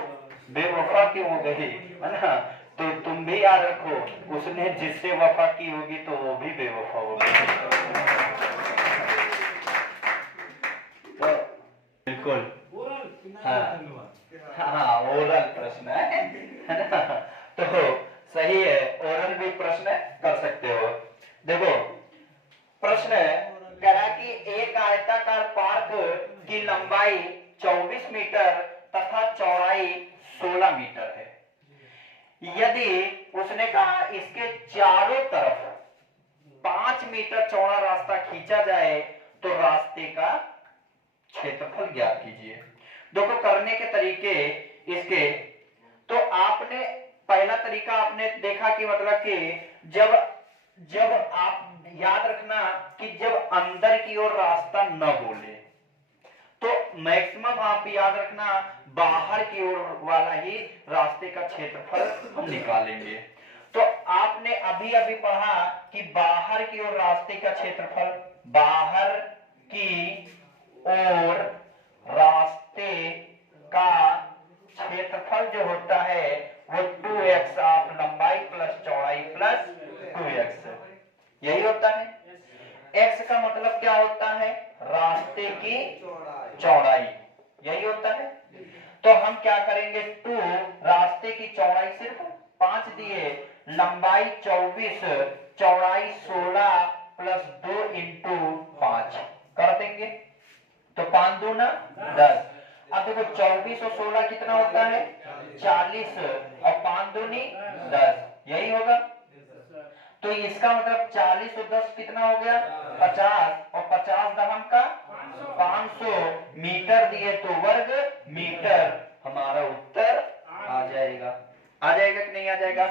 बेवफा क्यों हो गई, है ना? तो तुम भी याद रखो उसने जिससे वफा की होगी तो वो भी बेवफा होगी। तो बिल्कुल, हाँ हाँ, ओरल प्रश्न है ना? तो सही है, ओरल भी प्रश्न कर सकते हो। देखो प्रश्न करा कि एक आयताकार पार्क की लंबाई 24 मीटर तथा चौड़ाई 16 मीटर है। यदि उसने कहा इसके चारों तरफ 5 मीटर चौड़ा रास्ता खींचा जाए तो रास्ते का क्षेत्रफल ज्ञात कीजिए। देखो करने के तरीके इसके, तो आपने पहला तरीका आपने देखा कि मतलब कि जब आप याद रखना कि जब अंदर की ओर रास्ता न बोले तो मैक्सिमम आप याद रखना बाहर की ओर वाला ही रास्ते का क्षेत्रफल हम निकालेंगे। तो आपने अभी अभी पढ़ा कि बाहर की ओर रास्ते का क्षेत्रफल, बाहर की ओर रास्ते का क्षेत्रफल जो होता है वो 2x ऑफ लंबाई प्लस चौड़ाई प्लस 2x यही होता है। x का मतलब क्या होता है? रास्ते की चौड़ाई, यही होता है। तो हम क्या करेंगे, 2 रास्ते की चौड़ाई सिर्फ 5 दिए, लंबाई 24 चौड़ाई 16 प्लस 2 इंटू 5 कर देंगे तो 5 दूना 10। अब देखो 24 और 16 कितना होता है? 40 और 5 दूनी 10, यही होगा। तो इसका मतलब 40 और 10 कितना हो गया? 50 और 50 दहम का 500 मीटर दिए तो वर्ग मीटर हमारा उत्तर आ जाएगा। आ जाएगा कि नहीं आ जाएगा?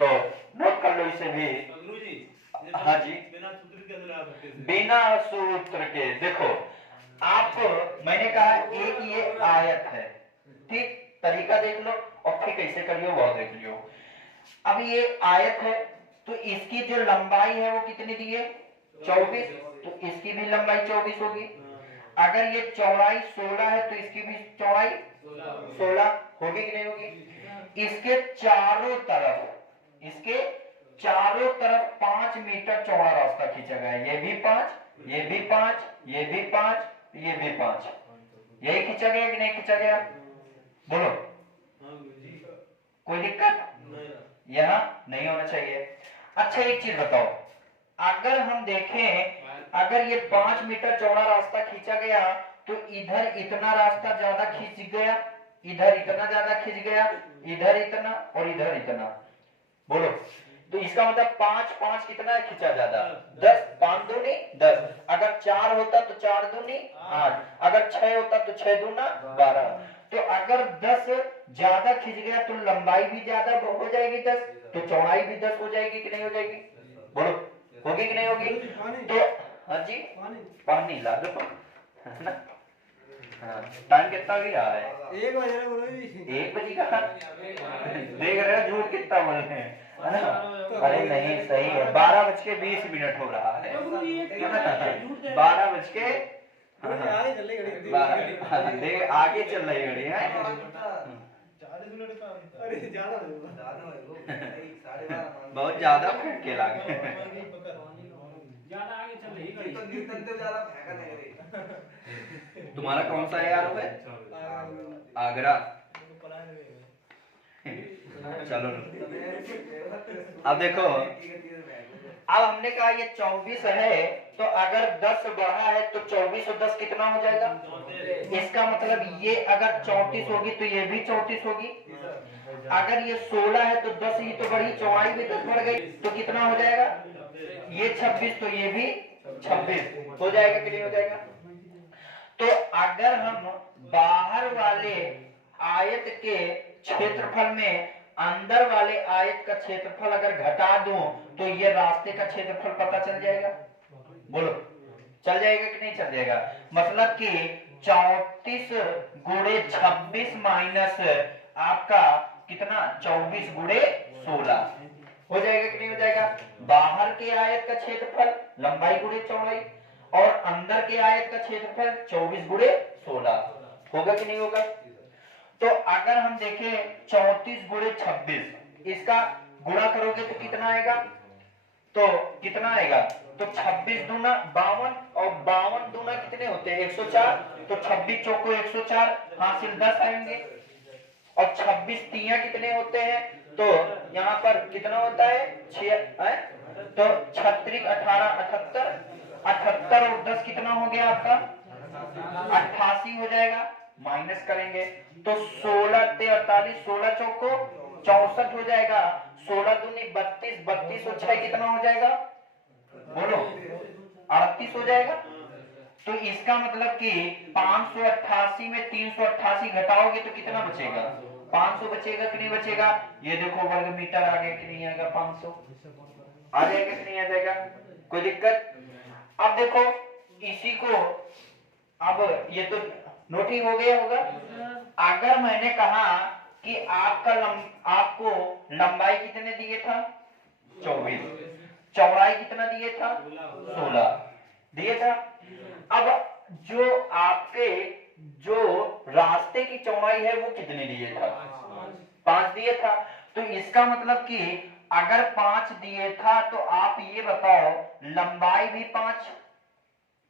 तो नोट कर लो इसे भी। हाँ जी, बिना सूत्र के। देखो आप, मैंने कहा एक ये आयत है, ठीक? तरीका देख लो और फिर कैसे करियो वो देख लियो। अब ये आयत है तो इसकी जो लंबाई है वो कितनी दी है? 24, तो इसकी भी लंबाई 24 होगी। अगर ये चौड़ाई 16 है तो इसकी भी चौड़ाई 16 होगी कि नहीं होगी? इसके चारों तरफ 5 मीटर चौड़ा रास्ता खींचा गया है। ये भी 5, ये भी 5, ये भी 5, ये भी 5, यही खींचा गया कि नहीं खींचा गया? बोलो, कोई दिक्कत यहाँ नहीं होना चाहिए। अच्छा एक चीज बताओ, अगर हम देखें अगर ये 5 मीटर चौड़ा रास्ता खींचा गया तो इधर इतना रास्ता ज्यादा खींच गया, इधर इतना ज्यादा खींच गया, इधर इतना और इधर इतना। बोलो, तो इसका मतलब 5 5 कितना खींचा ज्यादा? 10, 5 दूनी 10। अगर 4 होता तो 4 दूनी 8, अगर 6 होता तो 6 दूना 12। तो अगर 10 ज्यादा खींच गया तो लंबाई भी ज्यादा हो जाएगी 10, तो चौड़ाई भी 10 हो जाएगी कि नहीं हो जाएगी? बोलो, होगी कि नहीं होगी? तो हाँ जी, पानी ला दो है ना। हाँ, टाइम कितना भी रहा है? 1 बजे का देख रहे हो, झूठ कितना बोल रहे हैं, है ना? अरे नहीं, सही है, 12:20 हो रहा है, 12 आगे चल रही घड़ी है। बहुत ज्यादा फटके लागे, तुम्हारा कौन सा यार है? आगरा। चलो अब देखो, अब हमने कहा ये 24 है, तो अगर 10 बढ़ा है तो 24 और 10 कितना हो जाएगा? इसका मतलब ये अगर 34 होगी तो ये भी 34 होगी। अगर ये 16 है तो 10 ही तो बढ़ी, चौड़ाई भी 10 बढ़ गई, तो कितना हो जाएगा? ये 26 तो ये भी 26 हो जाएगा कि नहीं हो जाएगा? तो अगर हम बाहर वाले आयत के क्षेत्रफल में अंदर वाले आयत का क्षेत्रफल अगर घटा दूं तो ये रास्ते का क्षेत्रफल पता चल जाएगा। बोलो, चल जाएगा कि नहीं चल जाएगा? मतलब कि 34 गुणे 26 माइनस आपका कितना, 24 गुणे 16 हो जाएगा कि नहीं हो जाएगा? बाहर के आयत का क्षेत्रफल लंबाई गुणे चौड़ाई और अंदर के आयत का क्षेत्रफल 24 गुणे 16 होगा कि नहीं होगा? तो अगर हम देखें 34 गुणे 26, इसका गुणा करोगे तो कितना आएगा? तो कितना आएगा? तो 26 दूना 52 और 52 दूना कितने होते हैं? 104। तो 26 चौको 104, हासिल 10 आएंगे। और 26 तिया कितने होते हैं? तो यहाँ पर कितना होता है? 6, तो 36 18 78, 78 और 10 कितना हो गया आपका? 88 हो जाएगा। माइनस करेंगे तो 16 ते 48, 16 चौको 64 हो जाएगा। 16 दूनी 32, 32 और 6 कितना हो जाएगा? बोलो, 38 हो जाएगा। तो इसका मतलब कि 588 में 388 घटाओगे तो कितना बचेगा? 500 बचेगा कि नहीं बचेगा? ये देखो वर्ग मीटर आ गया कि नहीं आएगा? 500 आ जाएगा कि नहीं आ जाएगा? कोई दिक्कत? अब देखो इसी को, अब ये तो नोट ही हो गया होगा। अगर मैंने कहा कि आपको लंबाई कितने दिए था? 24, चौड़ाई कितना दिए था? 16 दिए था। अब जो आपके जो रास्ते की चौड़ाई है वो कितनी दिए था? 5 दिए था। तो इसका मतलब कि अगर 5 दिए था तो आप ये बताओ लंबाई भी 5,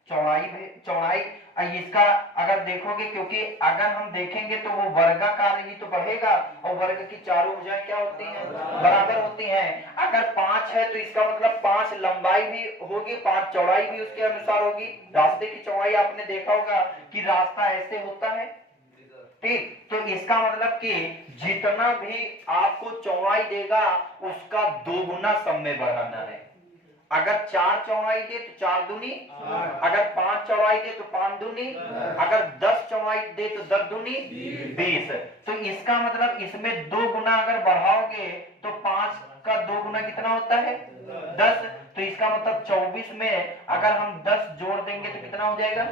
चौड़ाई इसका अगर देखोगे, क्योंकि अगर हम देखेंगे तो वो वर्गाकार ही तो बढ़ेगा और वर्ग की चारों भुजाएं क्या होती हैं? बराबर होती हैं। अगर 5 है तो इसका मतलब 5 लंबाई भी होगी, 5 चौड़ाई भी उसके अनुसार होगी। रास्ते की चौड़ाई आपने देखा होगा कि रास्ता ऐसे होता है, ठीक? तो इसका मतलब कि जितना भी आपको चौड़ाई देगा उसका 2 गुना सब में बढ़ाना है। अगर 4 चौड़ाई दे तो 4 दूनी, अगर 5 चौड़ाई दे तो 5 दूनी, अगर 10 चौड़ाई दे तो 10 दूनी 20। तो इसका मतलब इसमें 2 गुना अगर बढ़ाओगे तो 5 का 2 गुना कितना होता है? 10। तो इसका मतलब 24 में अगर हम 10 जोड़ देंगे तो कितना हो जाएगा?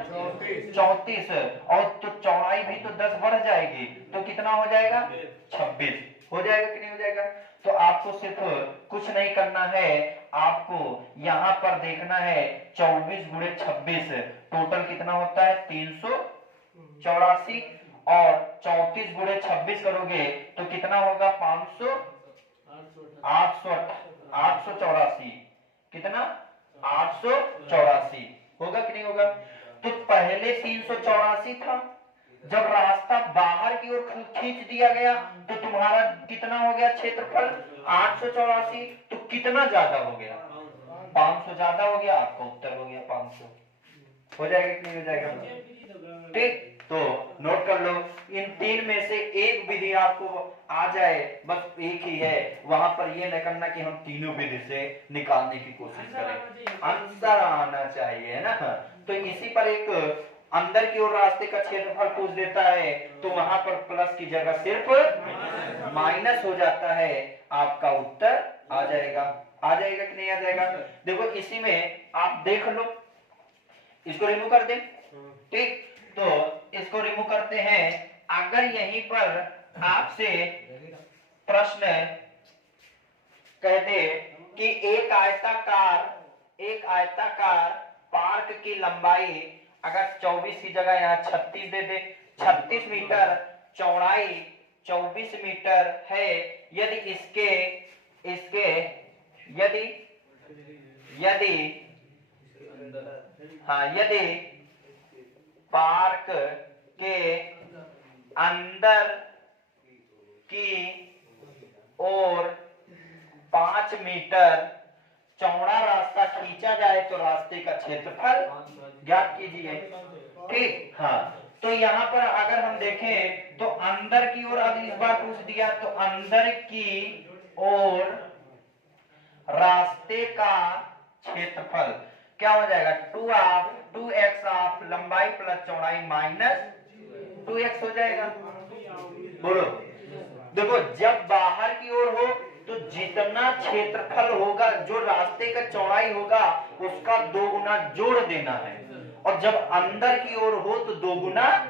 34। और तो चौड़ाई भी तो 10 बढ़ जाएगी तो कितना हो जाएगा? 26 हो जाएगा कि नहीं हो जाएगा? तो आपको सिर्फ कुछ नहीं करना है, आपको यहां पर देखना है 24 गुणे 26 टोटल कितना होता है? 384। और 34 गुणे 26 करोगे तो कितना होगा? 500, 884। कितना? 884 होगा कि नहीं होगा? तो पहले 384 था, जब रास्ता बाहर की ओर खींच दिया गया तो तुम्हारा कितना हो गया क्षेत्रफल? 884। तो कितना ज्यादा हो गया? 500 ज्यादा हो गया। आपका उत्तर हो गया 500। हो जाएगा कि नहीं हो जाएगा? ठीक, तो नोट कर लो, इन 3 में से एक विधि आपको आ जाए, बस एक ही है, वहां पर यह न करना कि हम तीनों विधि से निकालने की कोशिश करें, आंसर आना चाहिए, है ना? तो इसी पर एक अंदर की ओर रास्ते का क्षेत्रफल पूछ देता है तो वहां पर प्लस की जगह सिर्फ माइनस हो जाता है। आपका उत्तर आ जाएगा। आ जाएगा कि नहीं आ जाएगा? देखो इसी में आप देख लो, इसको रिमूव कर दें। ठीक, तो इसको रिमूव करते हैं। अगर यहीं पर आपसे प्रश्न कह दे कि एक आयताकार पार्क की लंबाई अगर 24 की जगह यहाँ 36 दे दे, 36 मीटर, चौड़ाई 24 मीटर है, यदि इसके इसके यदि यदि हाँ, यदि पार्क के अंदर की ओर 5 मीटर चौड़ा रास्ता खींचा जाए तो रास्ते का क्षेत्रफल ज्ञात कीजिए। ठीक, हाँ, तो यहाँ पर अगर हम देखें तो अंदर की ओर, अगर इस बार पूछ दिया तो अंदर की ओर रास्ते का क्षेत्रफल क्या हो जाएगा? 2x ऑफ लंबाई प्लस चौड़ाई माइनस 2x हो जाएगा। बोलो, देखो जब बाहर की ओर हो तो जितना क्षेत्रफल होगा, जो रास्ते का चौड़ाई होगा, उसका 2 गुना जोड़ देना है, और जब अंदर की ओर हो तो 2 गुना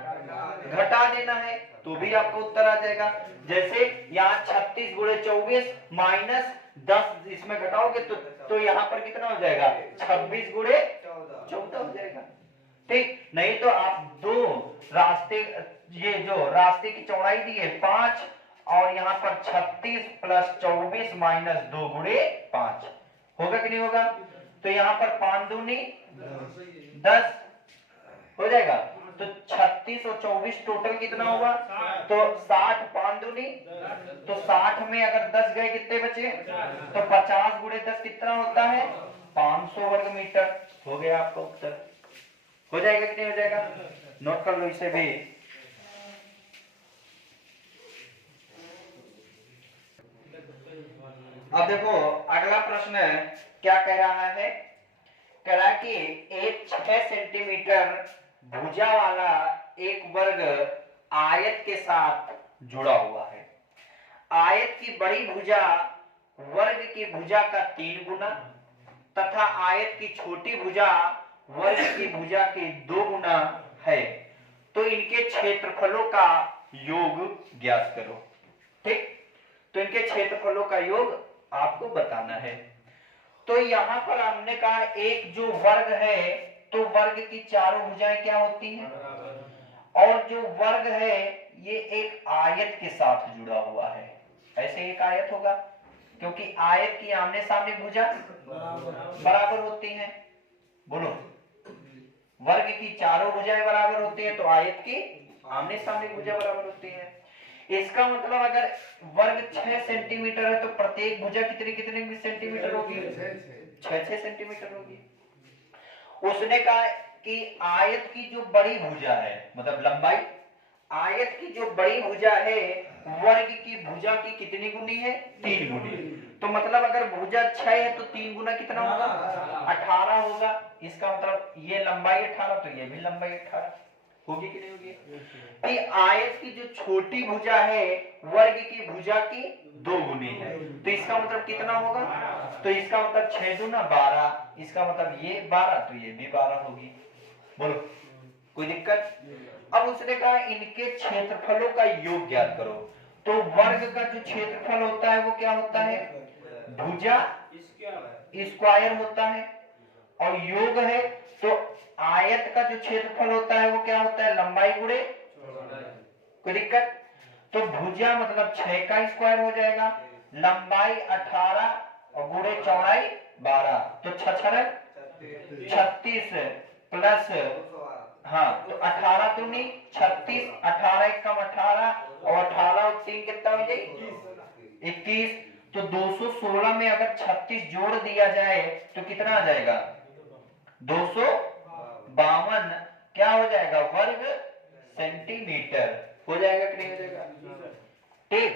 घटा देना है, तो भी आपका उत्तर आ जाएगा। जैसे यहाँ 36 गुणे 24 माइनस 10 इसमें घटाओगे तो यहाँ पर कितना हो जाएगा? 26 गुणे 14 हो जाएगा। ठीक, नहीं तो आप दो रास्ते, ये जो रास्ते की चौड़ाई दी है 5, और यहाँ पर 36 प्लस 24 माइनस 2 गुणे 5 होगा कि नहीं होगा? तो यहाँ पर 5 दूनी 10 हो जाएगा, तो 36 और 24 टोटल कितना होगा? तो 60, 5 दूनी, तो 60 में अगर 10 गए कितने बचे? तो 50 गुणे 10 कितना होता है? 500 वर्ग मीटर। हो गया आपका उत्तर। हो जाएगा कि नहीं हो जाएगा? नोट कर लो इसे भी। अब देखो अगला प्रश्न क्या कह रहा है? कह रहा है कि एक 6 सेंटीमीटर भुजा वाला एक वर्ग आयत के साथ जुड़ा हुआ है। आयत की बड़ी भुजा वर्ग की भुजा का 3 गुना तथा आयत की छोटी भुजा वर्ग की भुजा के 2 गुना है, तो इनके क्षेत्रफलों का योग ज्ञात करो। ठीक, तो इनके क्षेत्रफलों का योग आपको बताना है। तो यहां पर हमने कहा एक जो वर्ग है, तो वर्ग की चारों भुजाएं क्या होती हैं? और जो वर्ग है ये एक आयत के साथ जुड़ा हुआ है। ऐसे एक आयत होगा, क्योंकि आयत की आमने सामने भुजा बराबर होती हैं। बोलो, वर्ग की चारों भुजाएं बराबर होती हैं, तो आयत की आमने सामने भुजा बराबर होती है। इसका मतलब अगर वर्ग 6 सेंटीमीटर है तो प्रत्येक भुजा कितने कितने सेंटीमीटर होगी? 6 सेंटीमीटर होगी। उसने कहा कि आयत की जो बड़ी भुजा है, मतलब लंबाई, आयत की जो बड़ी भुजा है वर्ग की भुजा की कितनी गुनी है? 3 गुनी। तो मतलब अगर भुजा 6 है तो 3 गुना कितना होगा? 18 होगा। इसका मतलब ये लंबाई 18 तो ये भी लंबाई 18 होगी कि नहीं होगी? कि आयत की जो छोटी भुजा है वर्ग की भुजा की 2 गुनी है, तो इसका मतलब कितना होगा? तो इसका मतलब 6 दूना 12, इसका मतलब ये 12 तो ये भी 12 होगी। बोलो, कोई दिक्कत? अब उसने कहा इनके क्षेत्रफलों का योग ज्ञात करो। तो वर्ग का जो क्षेत्रफल होता है वो क्या होता है? भुजा स्क्वायर होता है, और योग है तो आयत का जो क्षेत्रफल होता है वो क्या होता है? लंबाई गुणे। कोई दिक्कत? तो भुजा मतलब 6 का स्क्वायर हो जाएगा, लंबाई 18 और गुणे चौड़ाई 12, तो 36 प्लस, हाँ, तो 18 दूनी 36, 18 एकम 18 और 18 और 3 कितना हो जाए? 21। तो 216 में अगर 36 जोड़ दिया जाए तो कितना आ जाएगा? 252 क्या हो जाएगा? वर्ग सेंटीमीटर हो जाएगा कि नहीं हो जाएगा? ठीक,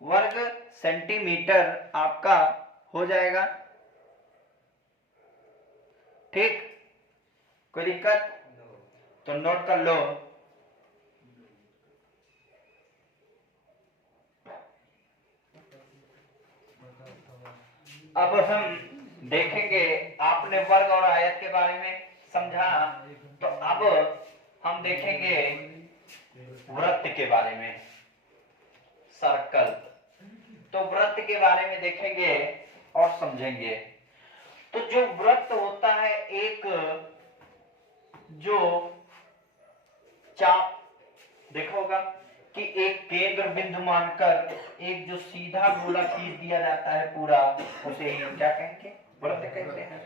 वर्ग सेंटीमीटर आपका हो जाएगा। ठीक, कोई दिक्कत? तो नोट कर लो। अब हम देखेंगे, आपने वर्ग और आयत के बारे में समझा, तो अब हम देखेंगे वृत्त के बारे में, सर्कल। तो वृत्त के बारे में देखेंगे और समझेंगे। तो जो वृत्त होता है, एक जो चाप देखा होगा कि एक केंद्र बिंदु मानकर एक जो सीधा गोला खींच दिया जाता है पूरा, उसे ही क्या कहेंगे, वृत्त कहते हैं।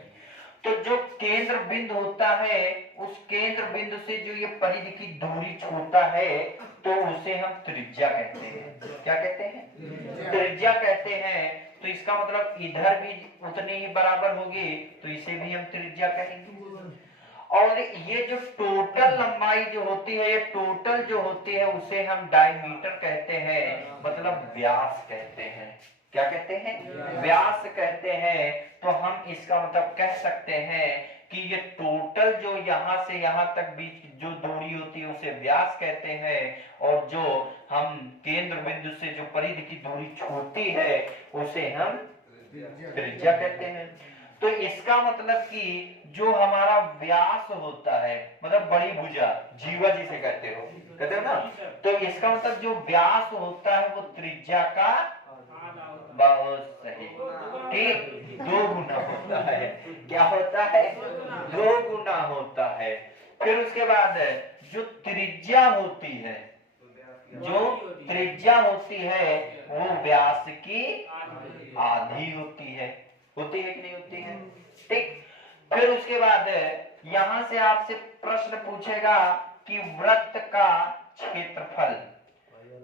तो जो केंद्र बिंदु होता है, उस केंद्र बिंदु से जो ये परिधि की दूरी छोड़ता है, तो उसे हम त्रिज्या कहते हैं। क्या कहते हैं? त्रिज्या कहते हैं। तो इसका मतलब इधर भी उतनी ही बराबर होगी, तो इसे भी हम त्रिज्या कहेंगे। और ये जो टोटल लंबाई जो होती है, ये टोटल जो होती है, उसे हम डायमीटर कहते हैं, मतलब व्यास कहते हैं। क्या कहते हैं? व्यास कहते हैं। तो हम इसका मतलब कह सकते हैं कि ये टोटल जो यहाँ से यहाँ तक बीच जो दूरी होती है, उसे व्यास कहते हैं। और जो हम केंद्र बिंदु से जो परिधि की दूरी छोड़ती है, उसे हम त्रिज्या कहते हैं। तो इसका मतलब कि जो हमारा व्यास होता है, मतलब बड़ी भुजा, जीवा जिसे कहते हो ना, तो इसका मतलब जो व्यास होता है वो त्रिज्या का बहुत सही, ठीक, 2 गुना होता है। क्या होता है? 2 गुना होता है। फिर उसके बाद जो त्रिज्या होती है, जो त्रिज्या होती है, वो व्यास की आधी होती है। होती है कि नहीं होती है? ठीक। फिर उसके बाद यहां से आपसे प्रश्न पूछेगा कि वृत्त का क्षेत्रफल।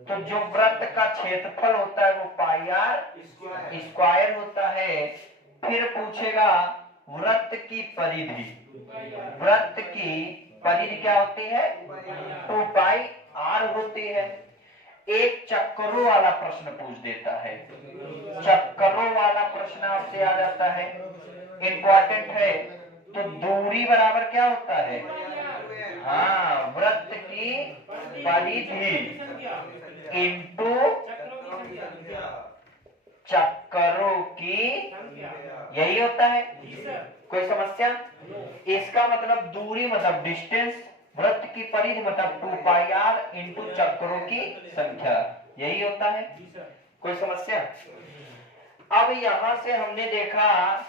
तो जो वृत्त का क्षेत्रफल होता है वो पाई आर स्क्वायर होता है। फिर पूछेगा वृत्त की परिधि। वृत्त की परिधि क्या होती है? 2 पाई आर होती है। एक चक्करों वाला प्रश्न पूछ देता है, चक्करों वाला प्रश्न आपसे आ जाता है, इंपॉर्टेंट है। तो दूरी बराबर क्या होता है? हाँ, वृत्त की परिधि इंटू चक्करों की, यही होता है। कोई समस्या? इसका मतलब दूरी मतलब डिस्टेंस, वृत्त की परिधि मतलब 2 पाई आर इंटू चक्करों की संख्या, यही होता है। कोई समस्या? अब यहां से हमने देखा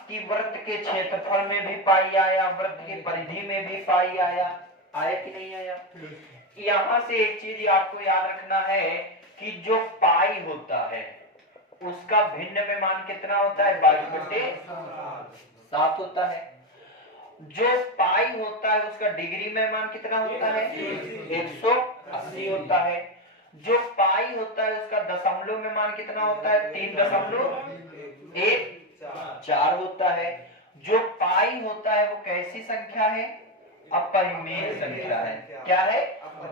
कि वृत्त के क्षेत्रफल में भी पाई आया, वृत्त की परिधि में भी पाई आया। आया कि नहीं आया? यहां से एक चीज आपको याद रखना है कि जो पाई होता है उसका भिन्न में मान कितना होता है? 22/7 होता है। जो पाई होता है उसका डिग्री में मान कितना होता है? 180 होता है। जो पाई होता है उसका दशमलव में मान कितना होता है? 3.14 होता है। जो पाई होता है वो कैसी संख्या है? अपरिमेय संख्या है। क्या है?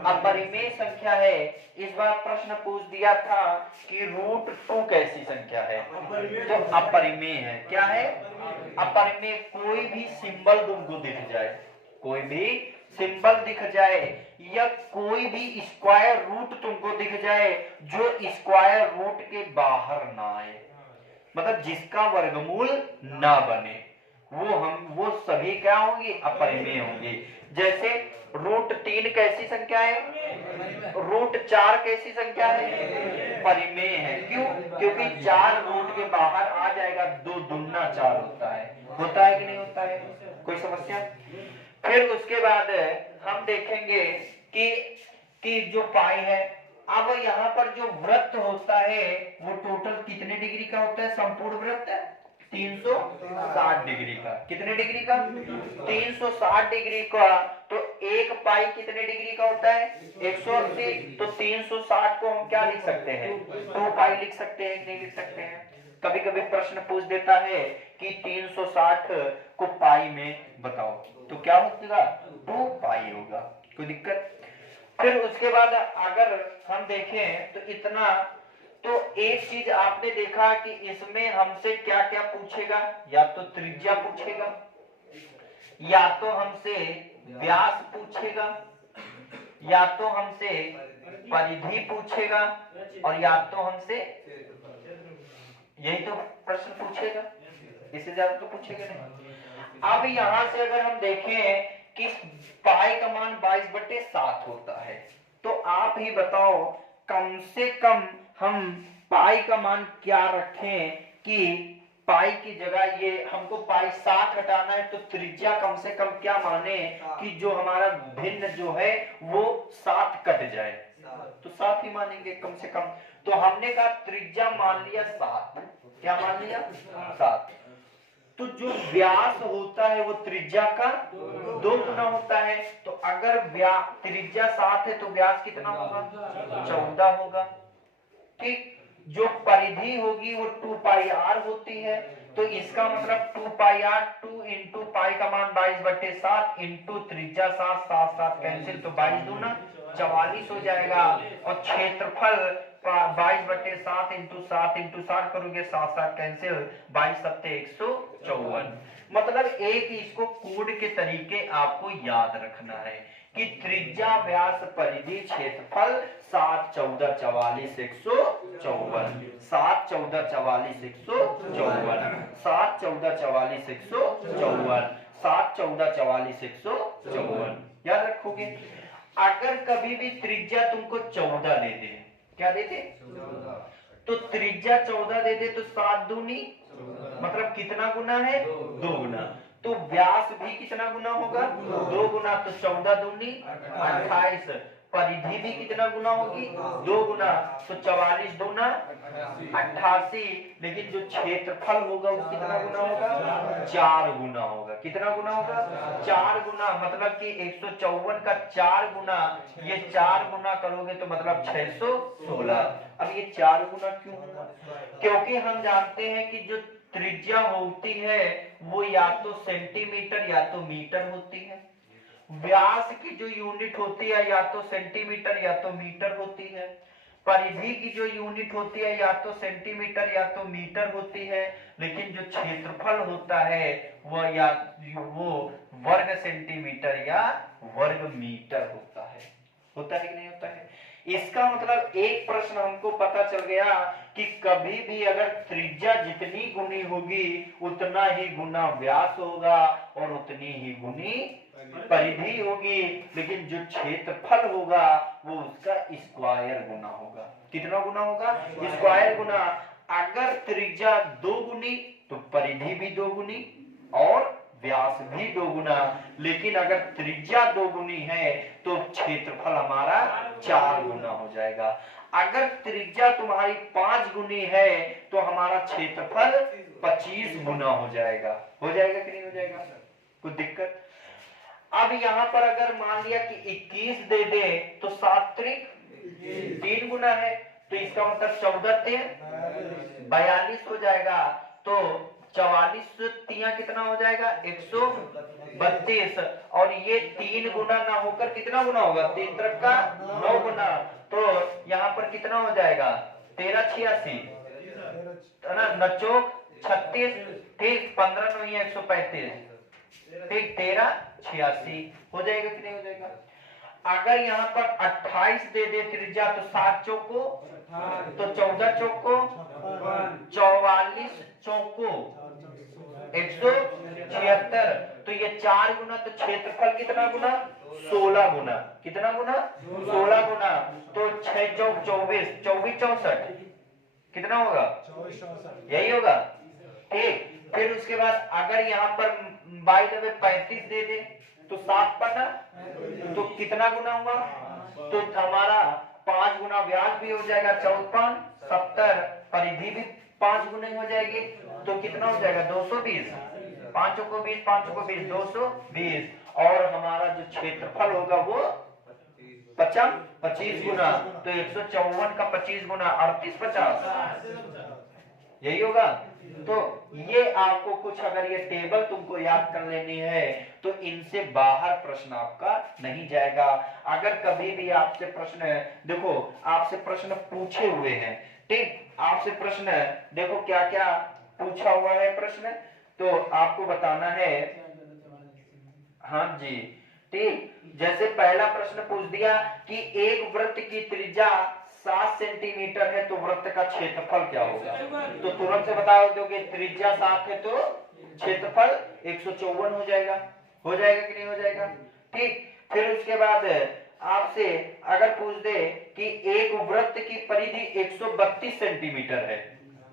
अपरिमेय संख्या है। इस बार प्रश्न पूछ दिया था कि √2 कैसी संख्या है, तो अपरिमेय है। क्या है? अपरिमेय। कोई भी सिंबल तुमको दिख जाए, कोई भी सिंबल दिख जाए, या कोई भी स्क्वायर रूट तुमको दिख जाए जो स्क्वायर रूट के बाहर ना आए, मतलब जिसका वर्गमूल ना बने, वो सभी क्या होंगी? अपरिमेय होंगी। जैसे √3 कैसी संख्या है? √4 कैसी संख्या है? परिमेय है। क्यों? क्योंकि 4 रूट के बाहर आ जाएगा, 2 दूना 4 होता है। होता है कि नहीं होता है? कोई समस्या? फिर उसके बाद हम देखेंगे कि जो पाई है, अब यहाँ पर जो वृत्त होता है वो टोटल कितने डिग्री का होता है? संपूर्ण वृत्त 360 डिग्री का। कितने डिग्री का? 360 डिग्री का। तो एक पाई कितने डिग्री का होता है? 180। तो 360 को हम क्या लिख सकते हैं? 2 पाई लिख सकते हैं कि नहीं लिख सकते हैं? कभी कभी प्रश्न पूछ देता है कि 360 को पाई में बताओ, तो क्या होगा? 2 पाई होगा। कोई दिक्कत? फिर उसके बाद अगर हम देखें तो इतना, तो एक चीज आपने देखा कि इसमें हमसे क्या क्या पूछेगा? या तो त्रिज्या पूछेगा, या तो हमसे व्यास पूछेगा, या तो हमसे परिधि पूछेगा, और या तो हमसे, यही तो प्रश्न पूछेगा। इससे ज्यादा तो पूछेगा नहीं। अब यहां से अगर हम देखें कि पाई का मान 22/7 होता है, तो आप ही बताओ कम से कम हम पाई का मान क्या रखें कि पाई की जगह ये हमको पाई 7 हटाना है, तो त्रिज्या कम से कम क्या माने कि जो हमारा भिन्न जो है वो 7 कट जाए, तो 7 ही मानेंगे कम से कम। तो हमने कहा त्रिज्या मान लिया 7, क्या मान लिया 7, तो जो व्यास होता है वो त्रिज्या का 2 गुना होता है। तो अगर त्रिज्या 7 है तो व्यास कितना होगा 14 होगा। ठीक, जो परिधि होगी वो 2πr होती है, तो इसका मतलब 2πr 2 इंटू पाई का मान 22/7 इंटू त्रिज्या 7, 7 7 कैंसिल, तो 22 दूना 44 हो जाएगा। और क्षेत्रफल 22/7 इंटू 7 इंटू 7 करोगे 7 7 कैंसिल, 22 सत्ते 154। मतलब एक इसको कोड के तरीके आपको याद रखना है कि त्रिज्या व्यास परिधि क्षेत्रफल 7 14 44 154, 7 14 44 154, 7 14 44 154, 7 14 44 154, याद रखोगे। अगर कभी भी त्रिज्या तुमको 14 दे दे, क्या दे दे, तो त्रिज्या 14 दे दे तो 7 दूनी मतलब कितना गुना है 2 गुना, तो व्यास भी कितना गुना होगा 2 गुना, तो 14 दूनी 28, परिधि भी कितना गुना होगी 2 गुना, तो 44 दूना 88, लेकिन जो क्षेत्रफल होगा वो कितना गुना होगा 4 गुना होगा। कितना गुना होगा 4 गुना, मतलब कि 154 का 4 गुना, ये 4 गुना करोगे तो मतलब 616। अब ये 4 गुना क्यों हुआ, क्योंकि हम जानते हैं कि जो त्रिज्या होती है वो या तो सेंटीमीटर या तो मीटर होती है, व्यास की जो यूनिट होती है या तो सेंटीमीटर या तो मीटर होती है, परिधि की जो यूनिट होती है या तो सेंटीमीटर या तो मीटर होती है, लेकिन जो क्षेत्रफल होता है वो वर्ग सेंटीमीटर या वर्ग मीटर होता है कि नहीं होता है। इसका मतलब एक प्रश्न हमको पता चल गया कि कभी भी अगर त्रिज्या जितनी गुनी होगी उतना ही गुना व्यास होगा और उतनी ही गुनी परिधि होगी, लेकिन जो क्षेत्रफल होगा वो उसका स्क्वायर गुना होगा। कितना गुना होगा स्क्वायर गुना। अगर त्रिज्या 2 गुनी तो परिधि भी 2 गुनी और व्यास भी 2 गुना, लेकिन अगर त्रिज्या 2 गुनी है तो क्षेत्रफल हमारा 4 गुना हो जाएगा। अगर त्रिज्या तुम्हारी 5 गुनी है तो हमारा क्षेत्रफल 25 गुना हो जाएगा कि नहीं हो जाएगा, कोई दिक्कत। अब यहां पर अगर मान लिया कि 21 दे दे तो 7 त्रिक 3 गुना है, तो इसका मतलब 14 3 42 हो जाएगा, तो 44 तिया कितना हो जाएगा 132, और ये 3 गुना ना होकर कितना गुना होगा 3 त्रिक का 9 गुना, तो यहाँ पर कितना हो जाएगा 13 86 है ना, नचोक 36, ठीक 15 9 135, ठीक 13 86 हो जाएगा कि नहीं हो जाएगा। अगर यहाँ पर 28 दे दे त्रिज्या तो 7 चौको तो 14 चौको 44 चौको 176, तो ये 4 गुना, तो क्षेत्रफल कितना गुना 16 गुना, कितना गुना 16 गुना, तो 6 चौक 24 24 64 कितना होगा यही होगा, ठीक। फिर उसके बाद अगर यहाँ पर 35 दे दे तो 7 पन्ना तो कितना गुना हुआ, तो हमारा 5 गुना व्यास भी हो जाएगा 14 70, परिधि भी 5 गुना हो जाएगी, तो कितना हो जाएगा 220, 5 को 20 5 को 20 220, और हमारा जो क्षेत्रफल होगा वो 25 गुना, तो 154 का 25 गुना 38 50 यही होगा। तो ये आपको कुछ अगर ये टेबल तुमको याद कर लेनी है तो इनसे बाहर प्रश्न आपका नहीं जाएगा। अगर कभी भी आपसे प्रश्न देखो आपसे प्रश्न पूछे हुए हैं, ठीक, आपसे प्रश्न देखो क्या क्या पूछा हुआ है प्रश्न, तो आपको बताना है। हाँ जी, ठीक, जैसे पहला प्रश्न पूछ दिया कि एक वृत्त की त्रिज्या 7 सेंटीमीटर है तो वृत्त का क्षेत्रफल क्या होगा? तो तुरंत से बता दोगे, त्रिज्या 7 है तो क्षेत्रफल 154 हो जाएगा। हो जाएगा कि नहीं हो जाएगा? ठीक। फिर उसके बाद आपसे अगर पूछ दे कि एक वृत्त की परिधि 132 सेंटीमीटर है,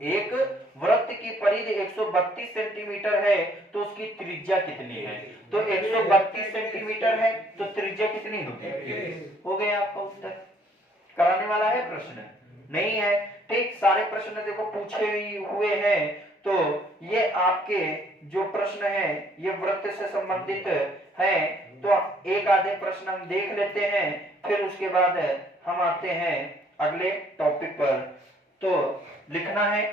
एक वृत्त की परिधि 132 सेंटीमीटर है तो उसकी त्रिज्या कितनी है? तो 132 सेंटीमीटर है तो त्रिज्या कितनी होगी? हो गया आपका उत्तर। कराने वाला है प्रश्न? नहीं है। ठीक, सारे प्रश्न देखो पूछे हुए हैं, तो ये आपके जो प्रश्न है ये वृत्त से संबंधित है। तो एक आधे प्रश्न हम देख लेते हैं, फिर उसके बाद हम आते हैं अगले टॉपिक पर। तो लिखना है,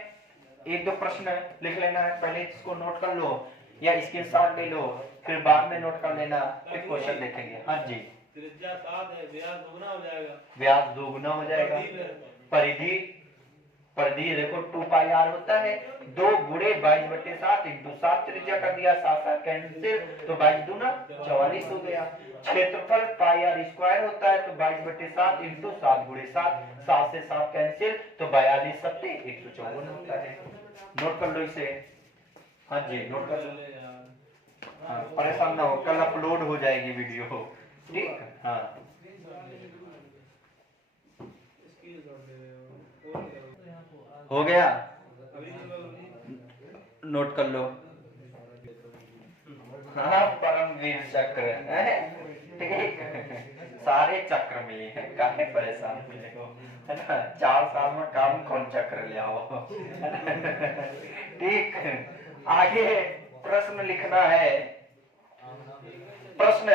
एक दो प्रश्न लिख लेना है, पहले इसको नोट कर लो या स्क्रीनशॉट ले लो, फिर बाद में नोट कर लेना, फिर क्वेश्चन देखेंगे। हाँ जी। त्रिज्या 7 है, व्यास दोगुना हो जाएगा। व्यास दोगुना हो जाएगा। परिधि, परिधि देखो 2 पाई आर होता है, 2 गुणे 22/7 इंटू 7 त्रिज्या कर दिया, 7 कैंसिल तो 22 दूना 44 हो गया। क्षेत्रफल पाई आर स्क्वायर होता है तो 22/7 इंटू 7 गुणे 7, 7 से 7 कैंसिल तो 42 सत्ते 154 होता है। नोट कर लो इसे। हाँ जी, नोट कर लो। हाँ, परेशान ना हो, कल अपलोड हो जाएगी वीडियो। ठीक। हाँ, हो गया, नोट कर लो। हाँ, परमवीर चक्र है, ठीक। सारे चक्र मिले हैं, काहे परेशान मिले हो, है ना? 4 साल में काम कौन चक्र ले आओ। ठीक, आगे प्रश्न लिखना है। प्रश्न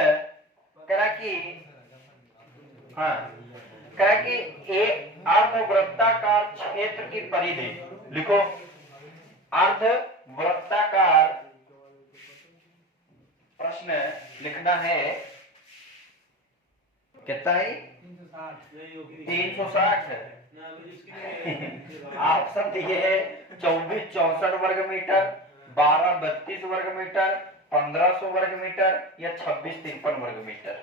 करा कि हाँ, कहा कि एक अर्धवृत्ताकार क्षेत्र की परिधि, लिखो अर्धवृत्ताकार, प्रश्न लिखना है कितना है? 360 है। आप सब दिए है 2464 वर्ग मीटर, 1232 वर्ग मीटर, 1500 वर्ग मीटर या 2653 वर्ग मीटर।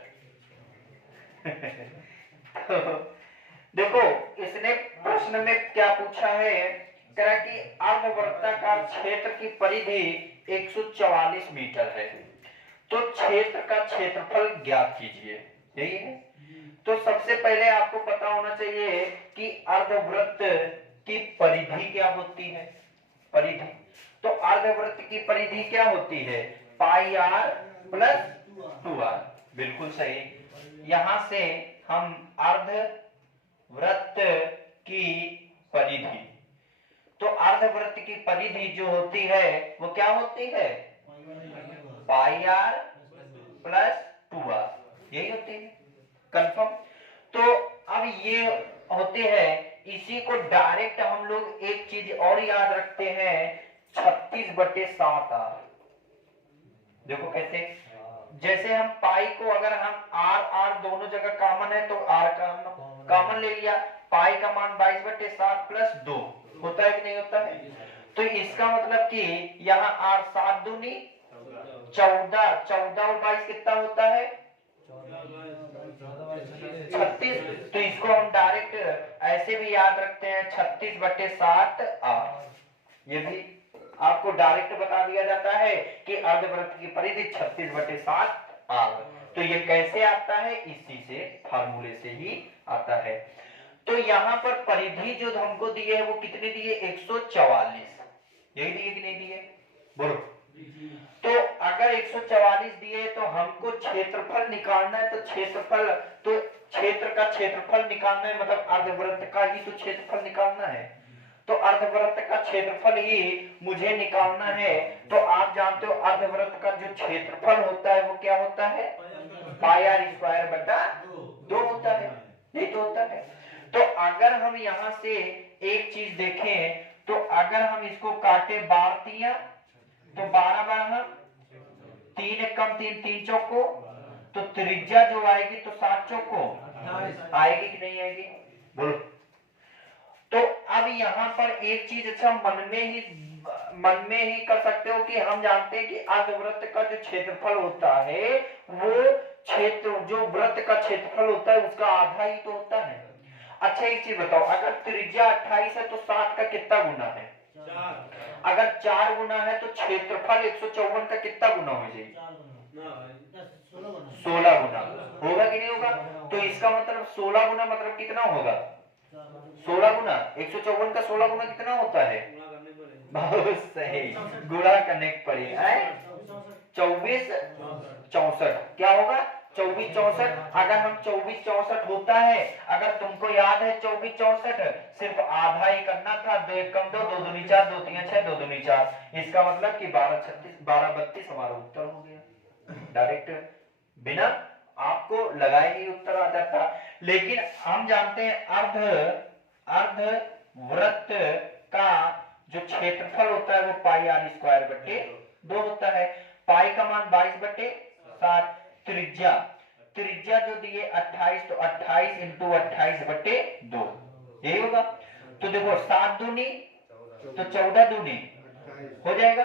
देखो इसने प्रश्न में क्या पूछा है, कहा कि अर्धवृत्ताकार क्षेत्र की परिधि 144 मीटर है, तो क्षेत्र का क्षेत्रफल ज्ञात कीजिए। यही है। तो सबसे पहले आपको पता होना चाहिए कि अर्धवृत्त की परिधि क्या होती है। परिधि, तो अर्धवृत्त की परिधि क्या होती है? पाई आर प्लस 2r। बिल्कुल सही। यहां से हम अर्धवृत्त की परिधि, तो अर्धवृत्त की परिधि जो होती है वो क्या होती है? पाई आर प्लस 2r, यही होती है। कंफर्म? तो अब ये होते हैं, इसी को डायरेक्ट हम लोग एक चीज और याद रखते हैं, 36/7r। देखो कैसे, जैसे हम पाई को अगर हम आर आर दोनों जगह कॉमन है तो आर कॉमन ले लिया, पाई का मान 22/7 प्लस 2 होता है कि नहीं होता है? तो इसका मतलब कि यहाँ आर 7 दूनी 14, 14 और 22 कितना होता है? 36। तो इसको हम डायरेक्ट ऐसे भी याद रखते हैं 36/7r। ये भी आपको डायरेक्ट बता दिया जाता है कि अर्धवृत्त की परिधि 36/7r। तो ये कैसे आता है? इसी से फार्मूले से ही आता है। तो यहाँ पर परिधि जो हमको दिए है वो कितने दिए? 144। यही दिए कि नहीं दिए? बोलो। तो अगर 144 दिए तो हमको क्षेत्रफल निकालना है, तो क्षेत्रफल, तो क्षेत्र का क्षेत्रफल निकालना है, मतलब अर्धवृत्त का ही तो क्षेत्रफल निकालना है। तो अर्धवृत्त का क्षेत्रफल ही मुझे निकालना है। तो आप जानते हो अर्धवृत्त का जो क्षेत्रफल होता है वो क्या होता है? पाई आर स्क्वायर बटा 2 होता है। यही तो होता है। तो अगर हम यहाँ से एक चीज देखें, तो अगर हम इसको काटे 12 तो 12 3 एकम 3, 3 चौको, तो त्रिज्या जो आएगी तो 7 चौको आएगी कि नहीं आएगी? बोलो। तो अब यहाँ पर एक चीज अच्छा मन में ही कर सकते हो कि हम जानते हैं कि अर्धवृत्त का जो क्षेत्रफल होता है वो क्षेत्र, जो वृत्त का क्षेत्रफल होता है उसका आधा ही तो होता है। अच्छा एक चीज बताओ, अगर त्रिज्या 28 है तो 7 का कितना गुना है? 4 अगर 4 गुना है तो क्षेत्रफल 154 का कितना गुना हो जाएगी? ना भाई 16 गुना होगा कि नहीं होगा? तो इसका मतलब 16 गुना मतलब कितना होगा? 16 गुना 154 का 16 गुना कितना होता है? गुणा करने पड़ेगा। बहुत सही, गुणा करने पड़े। 24 64 क्या होगा? 24 64। अगर हम 24 64 होता है, अगर तुमको याद है 24 64 सिर्फ आधा ही करना था, 2 1 कम 2 2 दूनी 4 2 3 6 2 दूनी 4, इसका मतलब कि 12 36 12 32 हमारा उत्तर हो गया। डायरेक्ट बिना आपको लगाए ही उत्तर आ जाता। लेकिन हम जानते हैं अर्ध वृत्त का जो क्षेत्रफल होता है वो पाई आर स्क्वायर बटे 2 होता है। पाई का मान 22/7। त्रिज्या जो दिए 28, तो 28 इंटू 28 बटे 2 यही होगा। तो देखो 7 दूनी तो 14 दूनी हो जाएगा।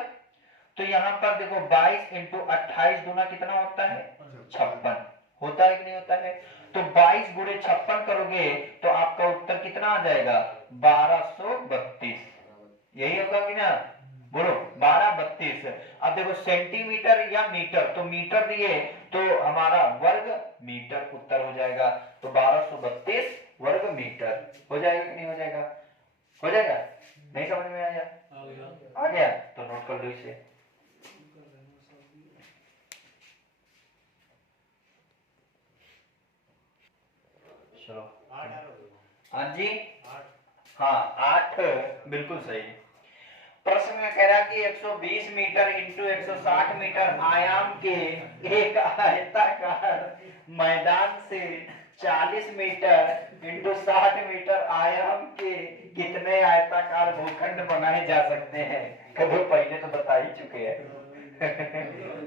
तो यहाँ पर देखो 22 इंटू 28 दूना कितना होता है? 56 होता है कि नहीं होता है? तो 22 गुणे 56 करोगे तो आपका उत्तर कितना आ जाएगा? 1232। यही होगा कि ना? बोलो 1232। अब देखो सेंटीमीटर या मीटर, तो मीटर दिए तो हमारा वर्ग मीटर उत्तर हो जाएगा। तो 1232 वर्ग मीटर हो जाएगा कि नहीं हो जाएगा? हो जाएगा? नहीं समझ में आया? आ गया तो नोट कर लो इसे। चलो हाँ जी, हाँ 8 बिल्कुल सही। प्रश्न में कह रहा कि 120 मीटर इंटू 160 मीटर आयाम के एक आयताकार मैदान से 40 मीटर इंटू 60 मीटर आयाम के कितने आयताकार भूखंड बनाए जा सकते हैं? कभी पहले तो बता ही चुके हैं।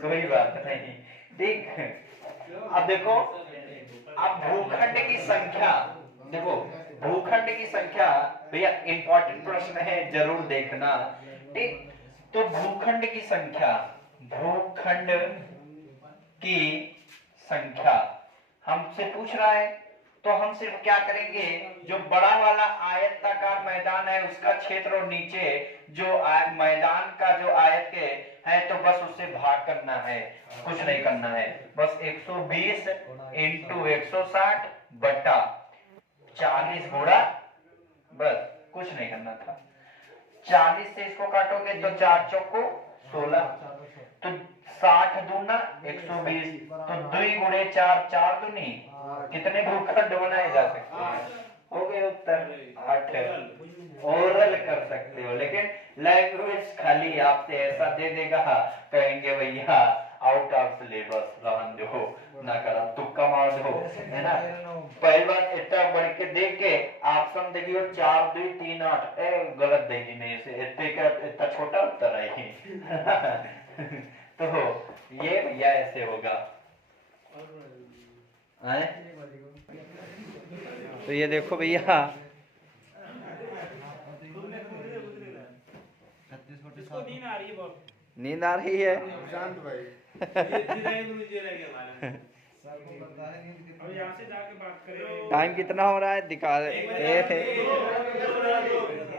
कोई बात नहीं, ठीक। अब देखो, अब भूखंड की संख्या देखो, भूखंड की संख्या भैया इंपॉर्टेंट प्रश्न है, जरूर देखना, ठीक। तो भूखंड की संख्या हमसे पूछ रहा है, तो हम सिर्फ क्या करेंगे, जो बड़ा वाला आयताकार मैदान है उसका क्षेत्र और नीचे जो मैदान का जो आयत है तो बस उससे भाग करना है, कुछ नहीं करना है। बस 120 इंटू 160 बटा 40 गुणा, बस कुछ नहीं करना था। 40 से इसको काटोगे तो 4 चौको 16, तो 60 दूना 120, तो 2 गुणे 4 4 दूनी कितने भूखंड बनाए जा सकते हैं? हो गए उत्तर 8। ओरल कर सकते हो, लेकिन लैंग्वेज खाली आपसे ऐसा दे देगा, कहेंगे भैया आउट ऑफ सिलेबस रहन दो, ना करा तुक्का मार दो, है ना। पहली बात इतना बढ़ के देख के ऑप्शन देखियो 4 2 3 8 गलत देगी नहीं से, इतना छोटा उत्तर है। तो ये भैया ऐसे होगा। तो ये देखो भैया, नींद आ रही है। शांत भाई टाइम कितना हो रहा है दिखा दे,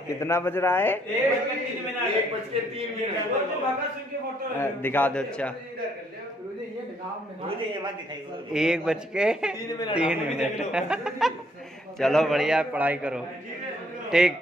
कितना बज रहा है? 1:03 दिखा दो। अच्छा 1:03 चलो बढ़िया, पढ़ाई करो, ठीक।